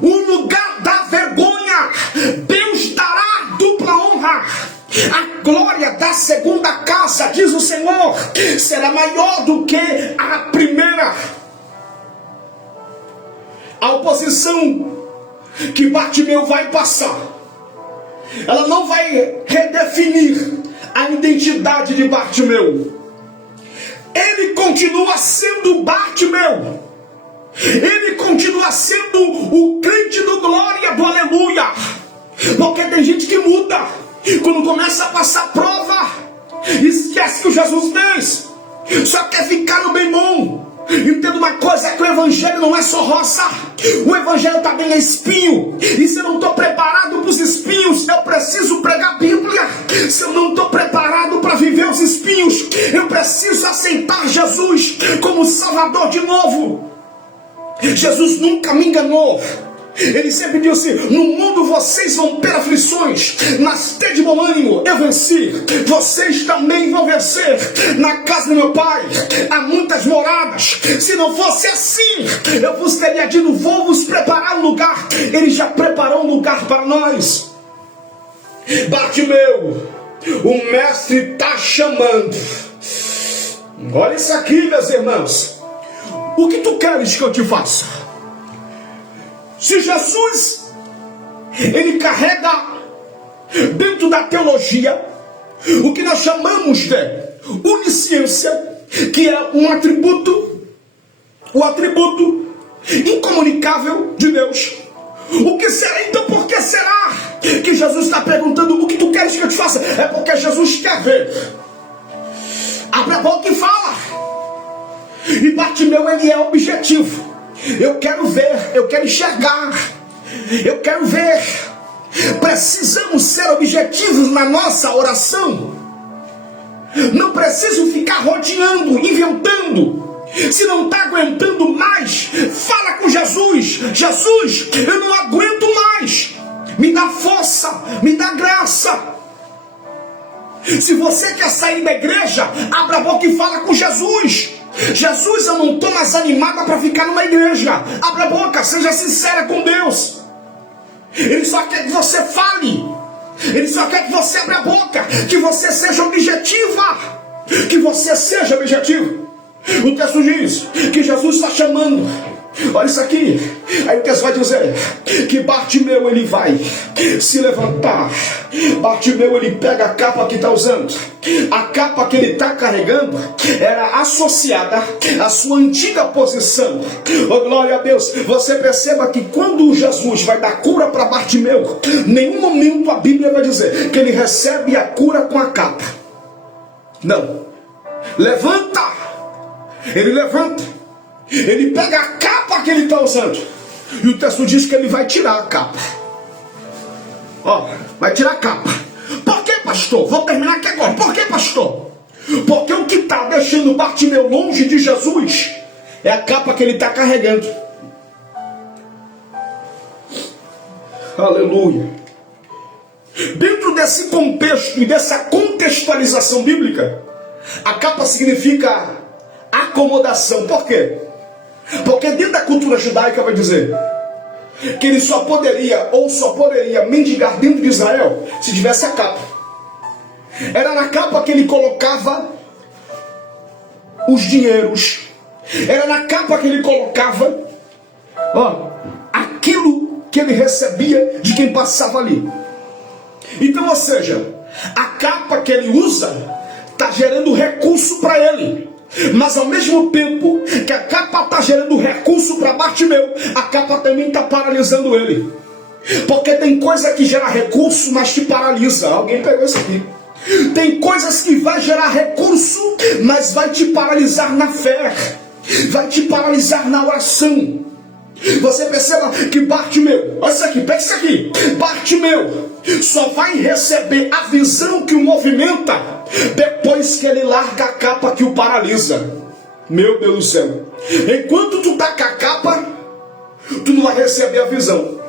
O lugar da vergonha, Deus dará dupla honra. A glória da segunda casa, diz o Senhor, será maior do que a primeira. A oposição que Bartimeu vai passar, ela não vai redefinir a identidade de Bartimeu. Ele continua sendo Bartimeu. Ele continua sendo o crente do glória, do aleluia. Porque tem gente que muda. Quando começa a passar prova, esquece que o Jesus fez. Só quer ficar no bem bom. Entenda uma coisa, que o evangelho não é só roça. O evangelho também é espinho. E se eu não estou preparado para os espinhos, eu preciso pregar a Bíblia. Se eu não estou preparado para viver os espinhos, eu preciso aceitar Jesus como Salvador de novo. Jesus nunca me enganou. Ele sempre disse: no mundo vocês vão ter aflições, mas tede bom ânimo, eu venci. Vocês também vão vencer. Na casa do meu pai há muitas moradas. Se não fosse assim, eu vos teria dito: vou vos preparar um lugar. Ele já preparou um lugar para nós. Bartimeu, o mestre está chamando. Olha isso aqui, meus irmãos. O que tu queres que eu te faça? Se Jesus, ele carrega dentro da teologia o que nós chamamos de onisciência, que é um atributo, o atributo incomunicável de Deus. O que será então? Por que será que Jesus está perguntando: o que tu queres que eu te faça? É porque Jesus quer ver. Abre a boca e fala. E Bartimeu, ele é objetivo. Eu quero ver, eu quero enxergar, eu quero ver. Precisamos ser objetivos na nossa oração. Não preciso ficar rodeando, inventando. Se não está aguentando mais, fala com Jesus. Jesus, eu não aguento mais. Me dá força, me dá graça. Se você quer sair da igreja, abra a boca e fala com Jesus. Jesus, eu não estou mais animada para ficar numa igreja. Abra a boca, seja sincera com Deus. Ele só quer que você fale. Ele só quer que você abra a boca, que você seja objetiva. Que você seja objetivo. O texto diz que Jesus está chamando. Olha isso aqui. Aí o texto vai dizer que Bartimeu, ele vai se levantar. Bartimeu, ele pega a capa que está usando. A capa que ele está carregando era associada à sua antiga posição. Oh, glória a Deus. Você perceba que quando Jesus vai dar cura para Bartimeu, em nenhum momento a Bíblia vai dizer que ele recebe a cura com a capa. Não. Levanta. Ele levanta. Ele pega a capa que ele está usando. E o texto diz que ele vai tirar a capa. Ó, vai tirar a capa. Por que, pastor? Vou terminar aqui agora. Por que, pastor? Porque o que está deixando Bartimeu longe de Jesus é a capa que ele está carregando. Aleluia. Dentro desse contexto e dessa contextualização bíblica, A capa significa acomodação. Por quê? Porque dentro da cultura judaica vai dizer que ele só poderia mendigar dentro de Israel se tivesse a capa. Era na capa que ele colocava os dinheiros. Era na capa que ele colocava aquilo que ele recebia de quem passava ali. Então, ou seja, a capa que ele usa está gerando recurso para ele. Mas ao mesmo tempo que a capa está gerando recurso para Bartimeu, a capa também está paralisando ele. Porque tem coisa que gera recurso, mas te paralisa. Alguém pegou isso aqui? Tem coisas que vai gerar recurso, mas vai te paralisar na fé, vai te paralisar na oração. Você perceba que Bartimeu, olha isso aqui, pega isso aqui. Bartimeu só vai receber a visão que o movimenta depois que ele larga a capa que o paralisa. Meu Deus do céu. Enquanto tu tá com a capa, tu não vai receber a visão.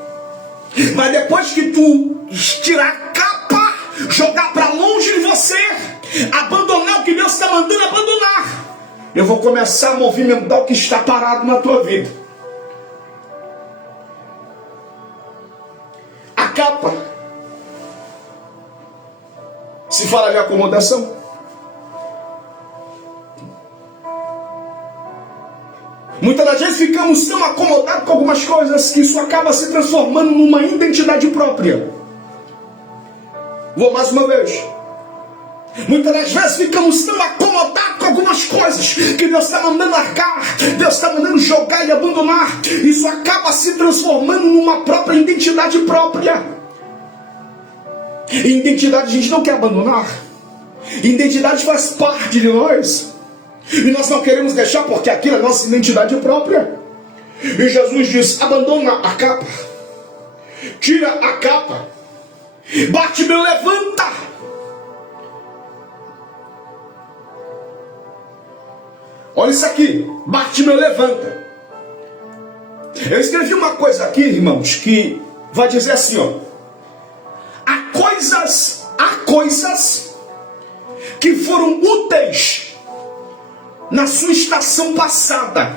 Mas depois que tu tirar a capa, jogar para longe de você, abandonar o que Deus está mandando abandonar, eu vou começar a movimentar o que está parado na tua vida. A capa se fala de acomodação. Muitas das vezes ficamos tão acomodados com algumas coisas que isso acaba se transformando numa identidade própria. Vou mais uma vez. Muitas das vezes ficamos tão acomodados com algumas coisas que Deus está mandando largar, Deus está mandando jogar e abandonar. Isso acaba se transformando numa própria identidade própria. E identidade a gente não quer abandonar. Identidade faz parte de nós. E nós não queremos deixar porque aquilo é nossa identidade própria. E Jesus diz: abandona a capa. Tira a capa. Bartimeu, levanta. Olha isso aqui. Bartimeu, levanta. Eu escrevi uma coisa aqui, irmãos, que vai dizer assim, há coisas que foram úteis na sua estação passada,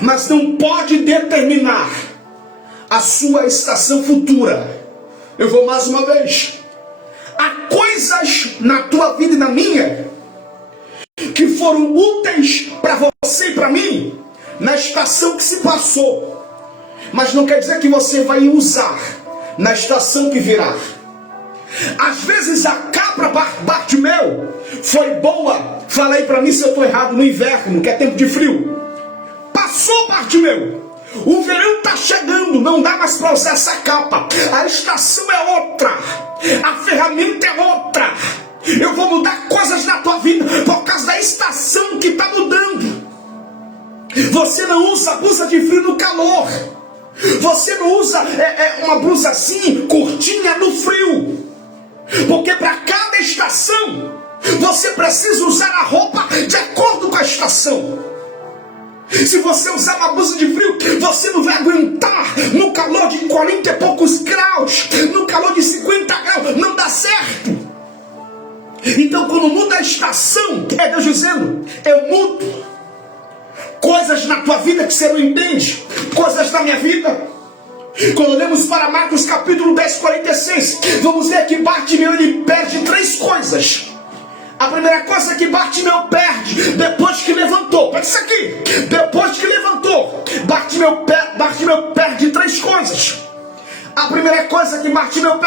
mas não pode determinar a sua estação futura. Eu vou mais uma vez. Há coisas na tua vida e na minha que foram úteis para você e para mim na estação que se passou, mas não quer dizer que você vai usar na estação que virá. Às vezes a capa Bartimeu foi boa. Falei para mim se eu estou errado, no inverno, que é tempo de frio. Passou, Bartimeu. O verão está chegando, não dá mais para usar essa capa. A estação é outra, a ferramenta é outra. Eu vou mudar coisas na tua vida por causa da estação que está mudando. Você não usa blusa de frio no calor. Você não usa uma blusa assim, curtinha no frio. Porque para cada estação, você precisa usar a roupa de acordo com a estação. Se você usar uma blusa de frio, você não vai aguentar no calor de 40 e poucos graus, no calor de 50 graus, não dá certo. Então quando muda a estação, é Deus dizendo, eu mudo coisas na tua vida que você não entende, coisas na minha vida. Quando olhamos para Marcos capítulo 10, 46, vamos ver que Bartimeu ele perde 3 coisas. A primeira coisa que Bartimeu perde depois que levantou, olha isso aqui, depois que levantou, Bartimeu perde 3 coisas. A primeira coisa que Bartimeu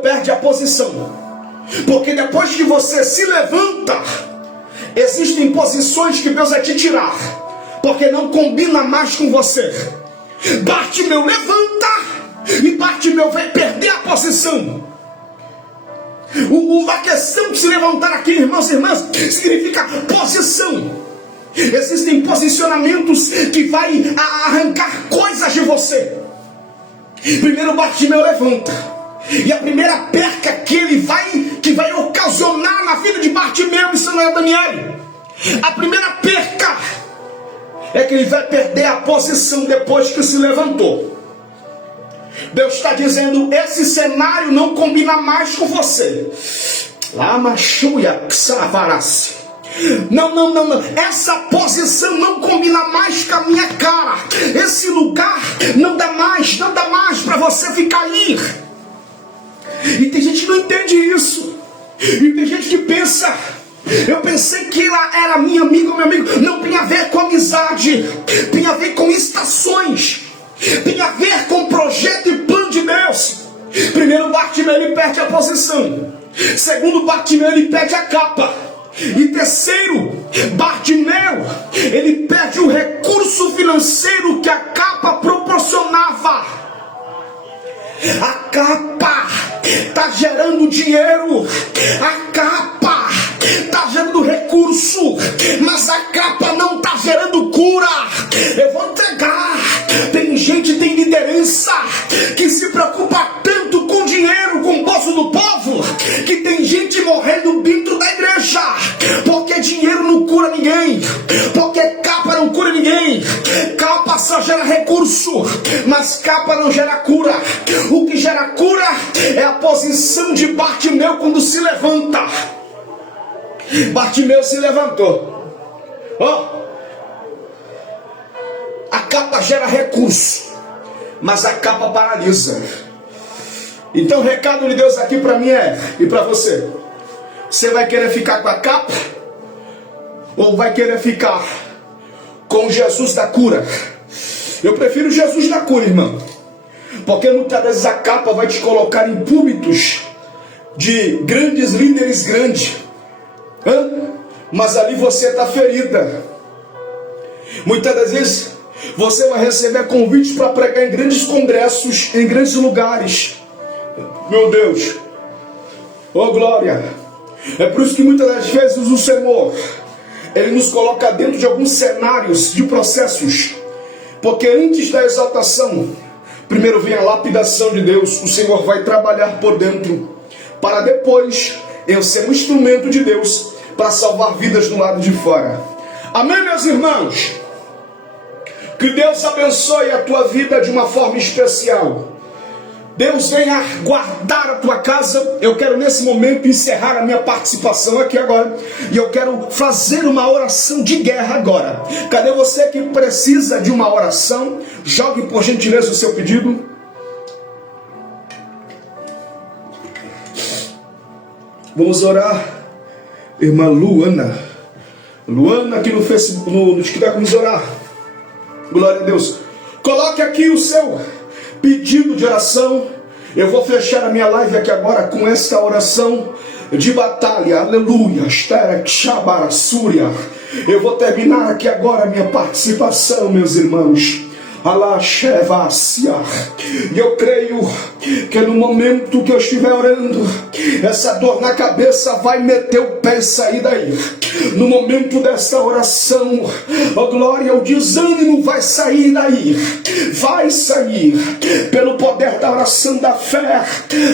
perde a posição. Porque depois que você se levanta, existem posições que Deus vai te tirar, porque não combina mais com você. Bartimeu levanta e Bartimeu vai perder a posição. A questão de se levantar aqui, irmãos e irmãs, significa posição. Existem posicionamentos que vai arrancar coisas de você. Primeiro Bartimeu levanta, e a primeira perca que vai ocasionar na vida de Bartimeu, isso não é Daniel. A primeira perca é que ele vai perder a posição depois que se levantou. Deus está dizendo, esse cenário não combina mais com você. Não. Essa posição não combina mais com a minha cara. Esse lugar não dá mais para você ficar aí. E tem gente que não entende isso. E tem gente que pensa, eu pensei que ela era minha amiga ou meu amigo. Não, tem a ver com amizade, tem a ver com estações, tem a ver com projeto e plano de Deus. Primeiro, Bartimeu, ele perde a posição. Segundo, Bartimeu, ele perde a capa. E terceiro, Bartimeu, ele perde o recurso financeiro que a capa proporcionava. A capa está gerando dinheiro, a capa está gerando recurso, mas a capa não está gerando cura. Eu vou entregar. Tem gente, tem liderança que se preocupa tanto com dinheiro, com o bolso do povo, que tem gente morrendo dentro da igreja, porque dinheiro não cura ninguém, porque capa não cura ninguém. Capa só gera recurso, mas capa não gera cura. O que gera cura é a posição de Bartimeu quando se levanta. Bartimeu se levantou. A capa gera recurso, mas a capa paralisa. Então o recado de Deus aqui para mim e para você: você vai querer ficar com a capa ou vai querer ficar com Jesus da cura? Eu prefiro Jesus da cura, irmão, porque muitas vezes a capa vai te colocar em púlpitos de grandes líderes mas ali você está ferida. Muitas das vezes você vai receber convites para pregar em grandes congressos, em grandes lugares. Meu Deus, oh glória. É por isso que muitas das vezes o Senhor, Ele nos coloca dentro de alguns cenários de processos, porque antes da exaltação, primeiro vem a lapidação de Deus. O Senhor vai trabalhar por dentro, para depois eu ser um instrumento de Deus para salvar vidas do lado de fora. Amém, meus irmãos? Que Deus abençoe a tua vida de uma forma especial. Deus venha guardar a tua casa. Eu quero nesse momento encerrar a minha participação aqui agora, e eu quero fazer uma oração de guerra agora. Cadê você que precisa de uma oração? Jogue por gentileza o seu pedido. Vamos orar. Irmã Luana aqui no Facebook, no TikTok, vamos orar. Glória a Deus. Coloque aqui o seu pedido de oração. Eu vou fechar a minha live aqui agora com esta oração de batalha. Aleluia. Eu vou terminar aqui agora a minha participação, meus irmãos. E eu creio que no momento que eu estiver orando, essa dor na cabeça vai meter o pé e sair daí. No momento dessa oração, oh glória, o desânimo vai sair daí. Vai sair pelo poder da oração da fé.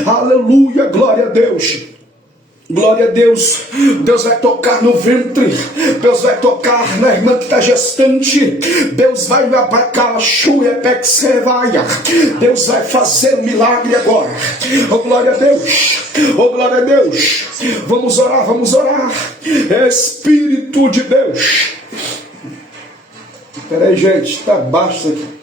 Aleluia, glória a Deus. Glória a Deus. Deus vai tocar no ventre. Deus vai tocar na irmã que está gestante. Deus vai abacar a chuia, Deus vai fazer um milagre agora. Oh glória a Deus. Oh glória a Deus. Vamos orar, vamos orar. Espírito de Deus. Espera aí, gente, está baixo aqui.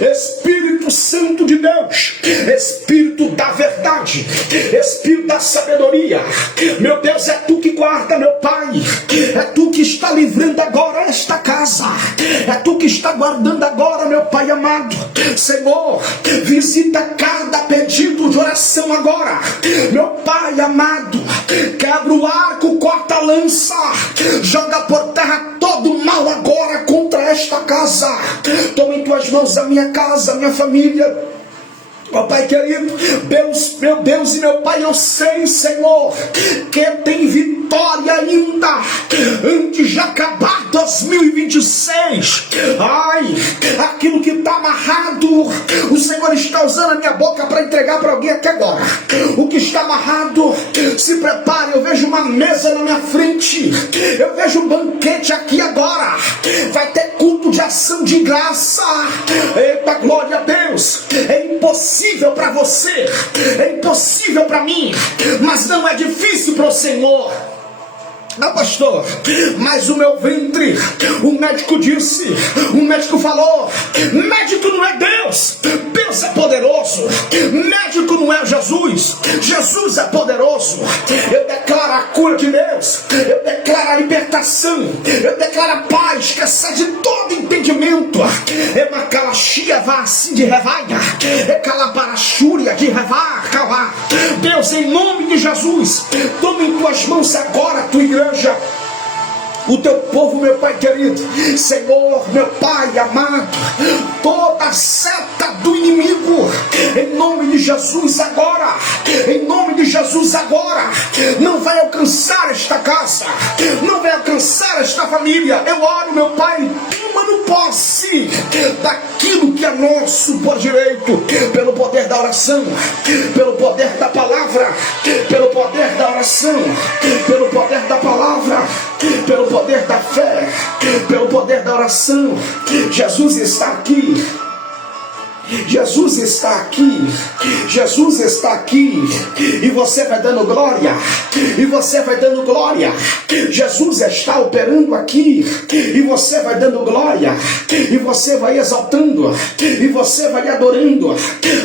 Espírito Santo de Deus, Espírito da verdade, Espírito da sabedoria, meu Deus, é Tu que guarda, meu Pai, é Tu que está livrando agora esta casa, é Tu que está guardando agora, meu Pai amado. Senhor, visita cada pedido de oração agora, meu Pai amado. Quebra o arco, corta a lança, joga por terra todo o mal agora contra esta casa. Toma em Tuas mãos a minha casa, a minha família. Ó Pai querido, Deus, meu Deus e meu Pai, eu sei, Senhor, que tem vitória ainda antes de acabar 2026. Ai, aquilo que está amarrado, o Senhor está usando a minha boca para entregar para alguém aqui agora. O que está amarrado, se prepare, eu vejo uma mesa na minha frente, eu vejo um banquete aqui agora. Vai ter culto de liberação de graça. Eita, glória a Deus. É impossível para você, é impossível para mim, mas não é difícil para o Senhor. Não, pastor, mas o meu ventre, o médico disse, o médico falou, médico não é Deus, Deus é poderoso, médico não é Jesus, Jesus é poderoso. Eu declaro a cura de Deus, eu declaro a libertação, eu declaro a paz que excede todo entendimento. É uma calachia vá assim de revaia, é calabarachúria de revar, calar. Deus, em nome de Jesus, toma em tuas mãos agora a tua igreja, o teu povo, meu Pai querido. Senhor, meu Pai amado, toda seta do inimigo, em nome de Jesus agora, em nome de Jesus agora, não vai alcançar esta casa, não vai alcançar esta família. Eu oro, meu Pai, toma posse daquilo que é nosso por direito, pelo poder da oração, pelo poder da palavra, pelo poder da oração, pelo poder da palavra, pelo poder da fé, pelo poder da oração. Jesus está aqui. Jesus está aqui, Jesus está aqui, e você vai dando glória, e você vai dando glória. Jesus está operando aqui, e você vai dando glória, e você vai exaltando, e você vai adorando.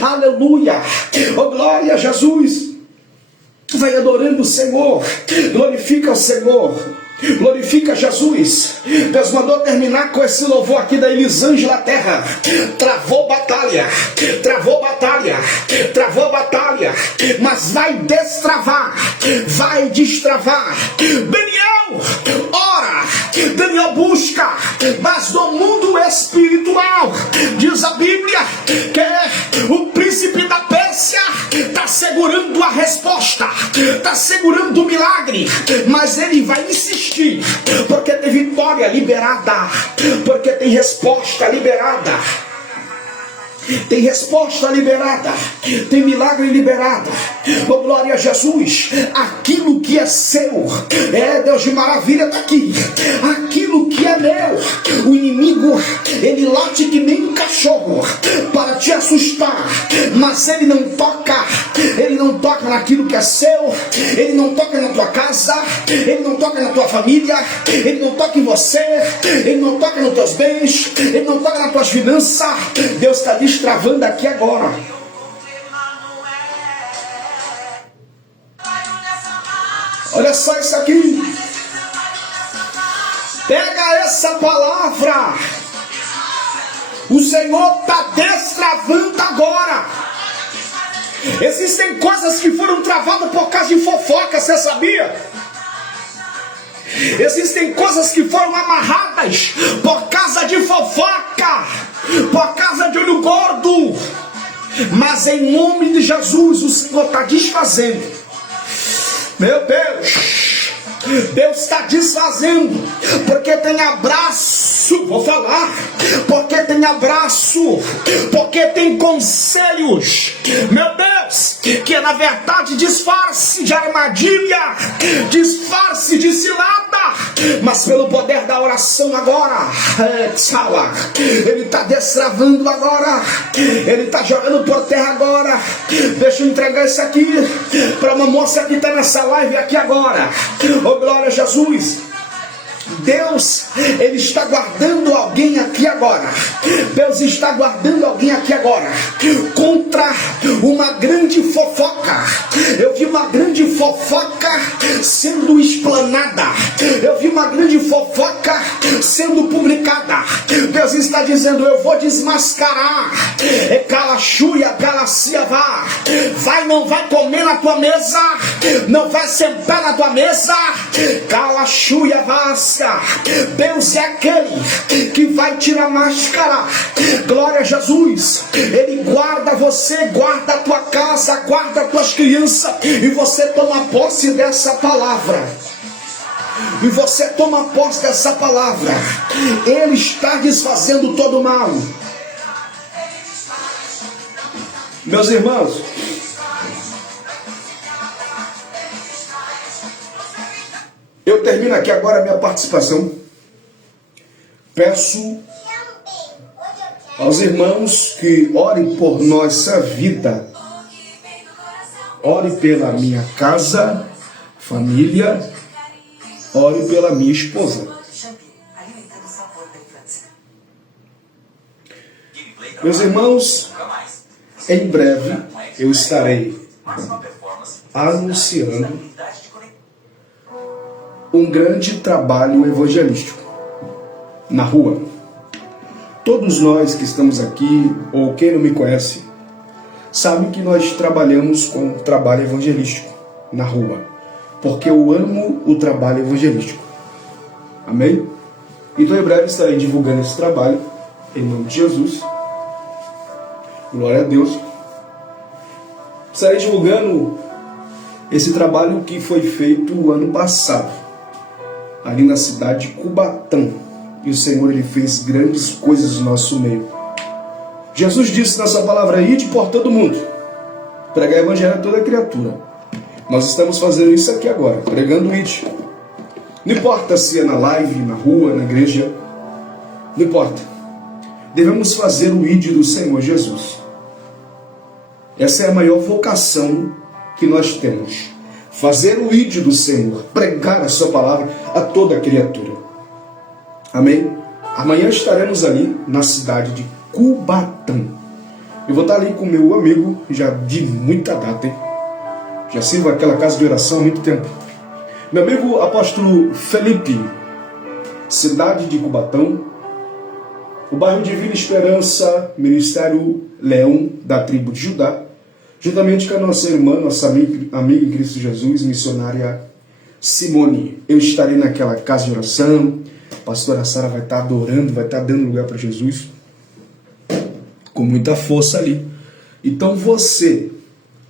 Aleluia, oh glória a Jesus. Vai adorando o Senhor, glorifica o Senhor, glorifica Jesus. Deus mandou terminar com esse louvor aqui da Elisângela Terra. Travou batalha, travou batalha, travou batalha, mas vai destravar, vai destravar. Daniel ora, Daniel busca, mas no mundo espiritual, diz a Bíblia, que o príncipe da Pérsia está segurando a resposta, está segurando o milagre, mas ele vai insistir, porque tem vitória liberada, porque tem resposta liberada, tem resposta liberada, tem milagre liberado. Oh glória a Jesus. Aquilo que é seu, Deus de maravilha está aqui. Aquilo que é meu, o inimigo, ele late que nem um cachorro para te assustar, mas ele não toca, ele não toca naquilo que é seu, ele não toca na tua casa, ele não toca na tua família, ele não toca em você, ele não toca nos teus bens, ele não toca nas tuas finanças. Deus está destravando aqui agora. Olha só isso aqui. Pega essa palavra. O Senhor está destravando agora. Existem coisas que foram travadas por causa de fofoca, você sabia? Existem coisas que foram amarradas por causa de fofoca, por causa de olho gordo. Mas em nome de Jesus, o Senhor está desfazendo. Meu Deus, Deus está desfazendo, porque tem abraço, vou falar, porque tem abraço, porque tem conselhos, meu Deus, que é na verdade disfarce de armadilha, disfarce de cilada, mas pelo poder da oração agora, ele está destravando agora, ele está jogando por terra agora. Deixa eu entregar isso aqui para uma moça que está nessa live aqui agora. Oh glória a Jesus. Deus, Ele está guardando alguém aqui agora. Deus está guardando alguém aqui agora contra uma grande fofoca. Eu vi uma grande fofoca sendo explanada. Eu vi uma grande fofoca sendo publicada. Deus está dizendo: eu vou desmascarar. É calachúria, calaciavá. Vai, não vai comer na tua mesa, não vai sentar na tua mesa. Calachúria, vá. Deus é aquele que vai tirar a máscara. Glória a Jesus. Ele guarda você, guarda a tua casa, guarda as tuas crianças, e você toma posse dessa palavra. E você toma posse dessa palavra. Ele está desfazendo todo o mal. Meus irmãos, eu termino aqui agora a minha participação. Peço Aos irmãos que orem por nossa vida, ore pela minha casa, família, ore pela minha esposa. Meus irmãos, em breve eu estarei anunciando um grande trabalho evangelístico na rua. Todos nós que estamos aqui, ou quem não me conhece, sabe que nós trabalhamos com trabalho evangelístico na rua, porque eu amo o trabalho evangelístico. Amém? Então em breve estarei divulgando esse trabalho, em nome de Jesus. Glória a Deus. Estarei divulgando esse trabalho que foi feito o ano passado, ali na cidade de Cubatão. E o Senhor, Ele fez grandes coisas no nosso meio. Jesus disse na sua palavra: ide por todo mundo, pregar o evangelho a toda criatura. Nós estamos fazendo isso aqui agora, pregando o ide. Não importa se é na live, na rua, na igreja, não importa. Devemos fazer o ide do Senhor Jesus. Essa é a maior vocação que nós temos. Fazer o ide do Senhor, pregar a sua palavra a toda criatura. Amém? Amanhã estaremos ali na cidade de Cubatão. Eu vou estar ali com meu amigo, já de muita data, hein? Já sirvo aquela casa de oração há muito tempo. Meu amigo apóstolo Felipe, cidade de Cubatão, o bairro Divina Esperança, Ministério Leão da tribo de Judá, juntamente com a nossa irmã, nossa amiga em Cristo Jesus, missionária Simone. Eu estarei naquela casa de oração. A pastora Sara vai estar adorando, vai estar dando lugar para Jesus com muita força ali. Então você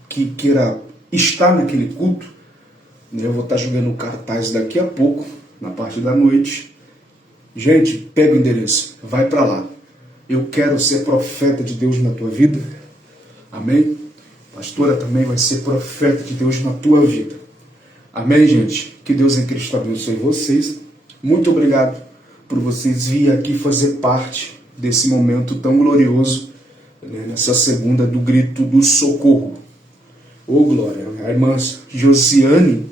que queira estar naquele culto, eu vou estar jogando cartaz daqui a pouco, na parte da noite. Gente, pega o endereço, vai para lá. Eu quero ser profeta de Deus na tua vida. Amém? Pastora também vai ser profeta de Deus na tua vida. Amém, gente? Que Deus em Cristo abençoe vocês. Muito obrigado por vocês virem aqui fazer parte desse momento tão glorioso, né, nessa segunda do grito do socorro. Ô glória! A irmã Josiane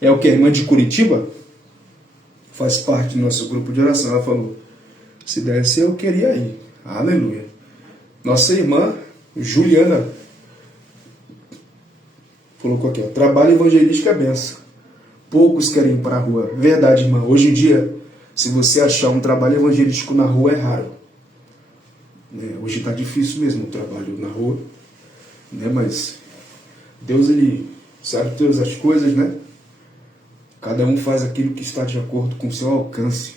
é o que? A irmã de Curitiba? Faz parte do nosso grupo de oração. Ela falou: se desse eu queria ir. Aleluia! Nossa irmã Juliana colocou aqui, ó, trabalho evangelístico é benção. Poucos querem ir para a rua. Verdade, irmã. Hoje em dia, se você achar um trabalho evangelístico na rua, é raro. Né? Hoje está difícil mesmo o trabalho na rua. Né? Mas Deus, Ele sabe todas as coisas, né? Cada um faz aquilo que está de acordo com o seu alcance.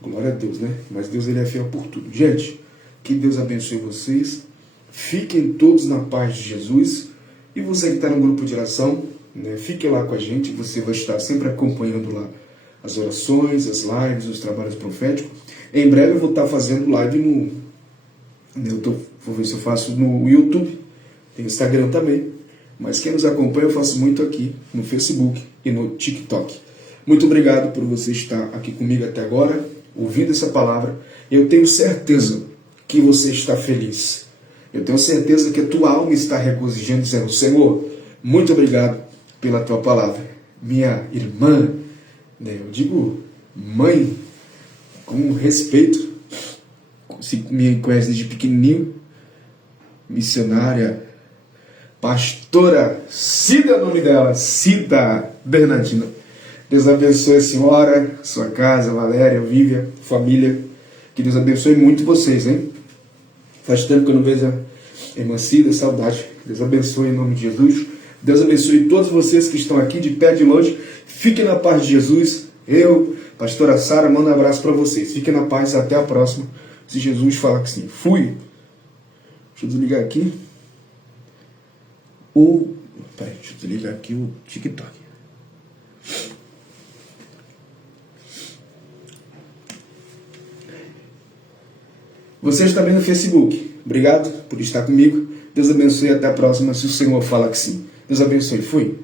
Glória a Deus, né? Mas Deus, Ele é fiel por tudo. Gente, que Deus abençoe vocês. Fiquem todos na paz de Jesus. E você que está no grupo de oração, né, fique lá com a gente. Você vai estar sempre acompanhando lá as orações, as lives, os trabalhos proféticos. Em breve eu vou estar fazendo live vou ver se eu faço no YouTube. Tem Instagram também. Mas quem nos acompanha, eu faço muito aqui no Facebook e no TikTok. Muito obrigado por você estar aqui comigo até agora, ouvindo essa palavra. Eu tenho certeza que você está feliz. Eu tenho certeza que a tua alma está regozijando, dizendo: Senhor, muito obrigado pela tua palavra. Minha irmã, né, eu digo mãe, com respeito, se me conhece desde pequenininho, missionária, pastora Cida, o nome dela, Cida Bernardina. Deus abençoe a senhora, sua casa, Valéria, Vívia, família. Que Deus abençoe muito vocês, hein? Faz tempo que eu não vejo a irmã Cida, saudade. Deus abençoe em nome de Jesus. Deus abençoe todos vocês que estão aqui de pé, de longe. Fiquem na paz de Jesus. Eu, pastora Sara, mando um abraço para vocês. Fiquem na paz, até a próxima. Se Jesus falar que sim. Fui. Deixa eu desligar aqui. Peraí, deixa eu desligar aqui o TikTok. Vocês também no Facebook. Obrigado por estar comigo. Deus abençoe, até a próxima, se o Senhor fala que sim. Deus abençoe. Fui.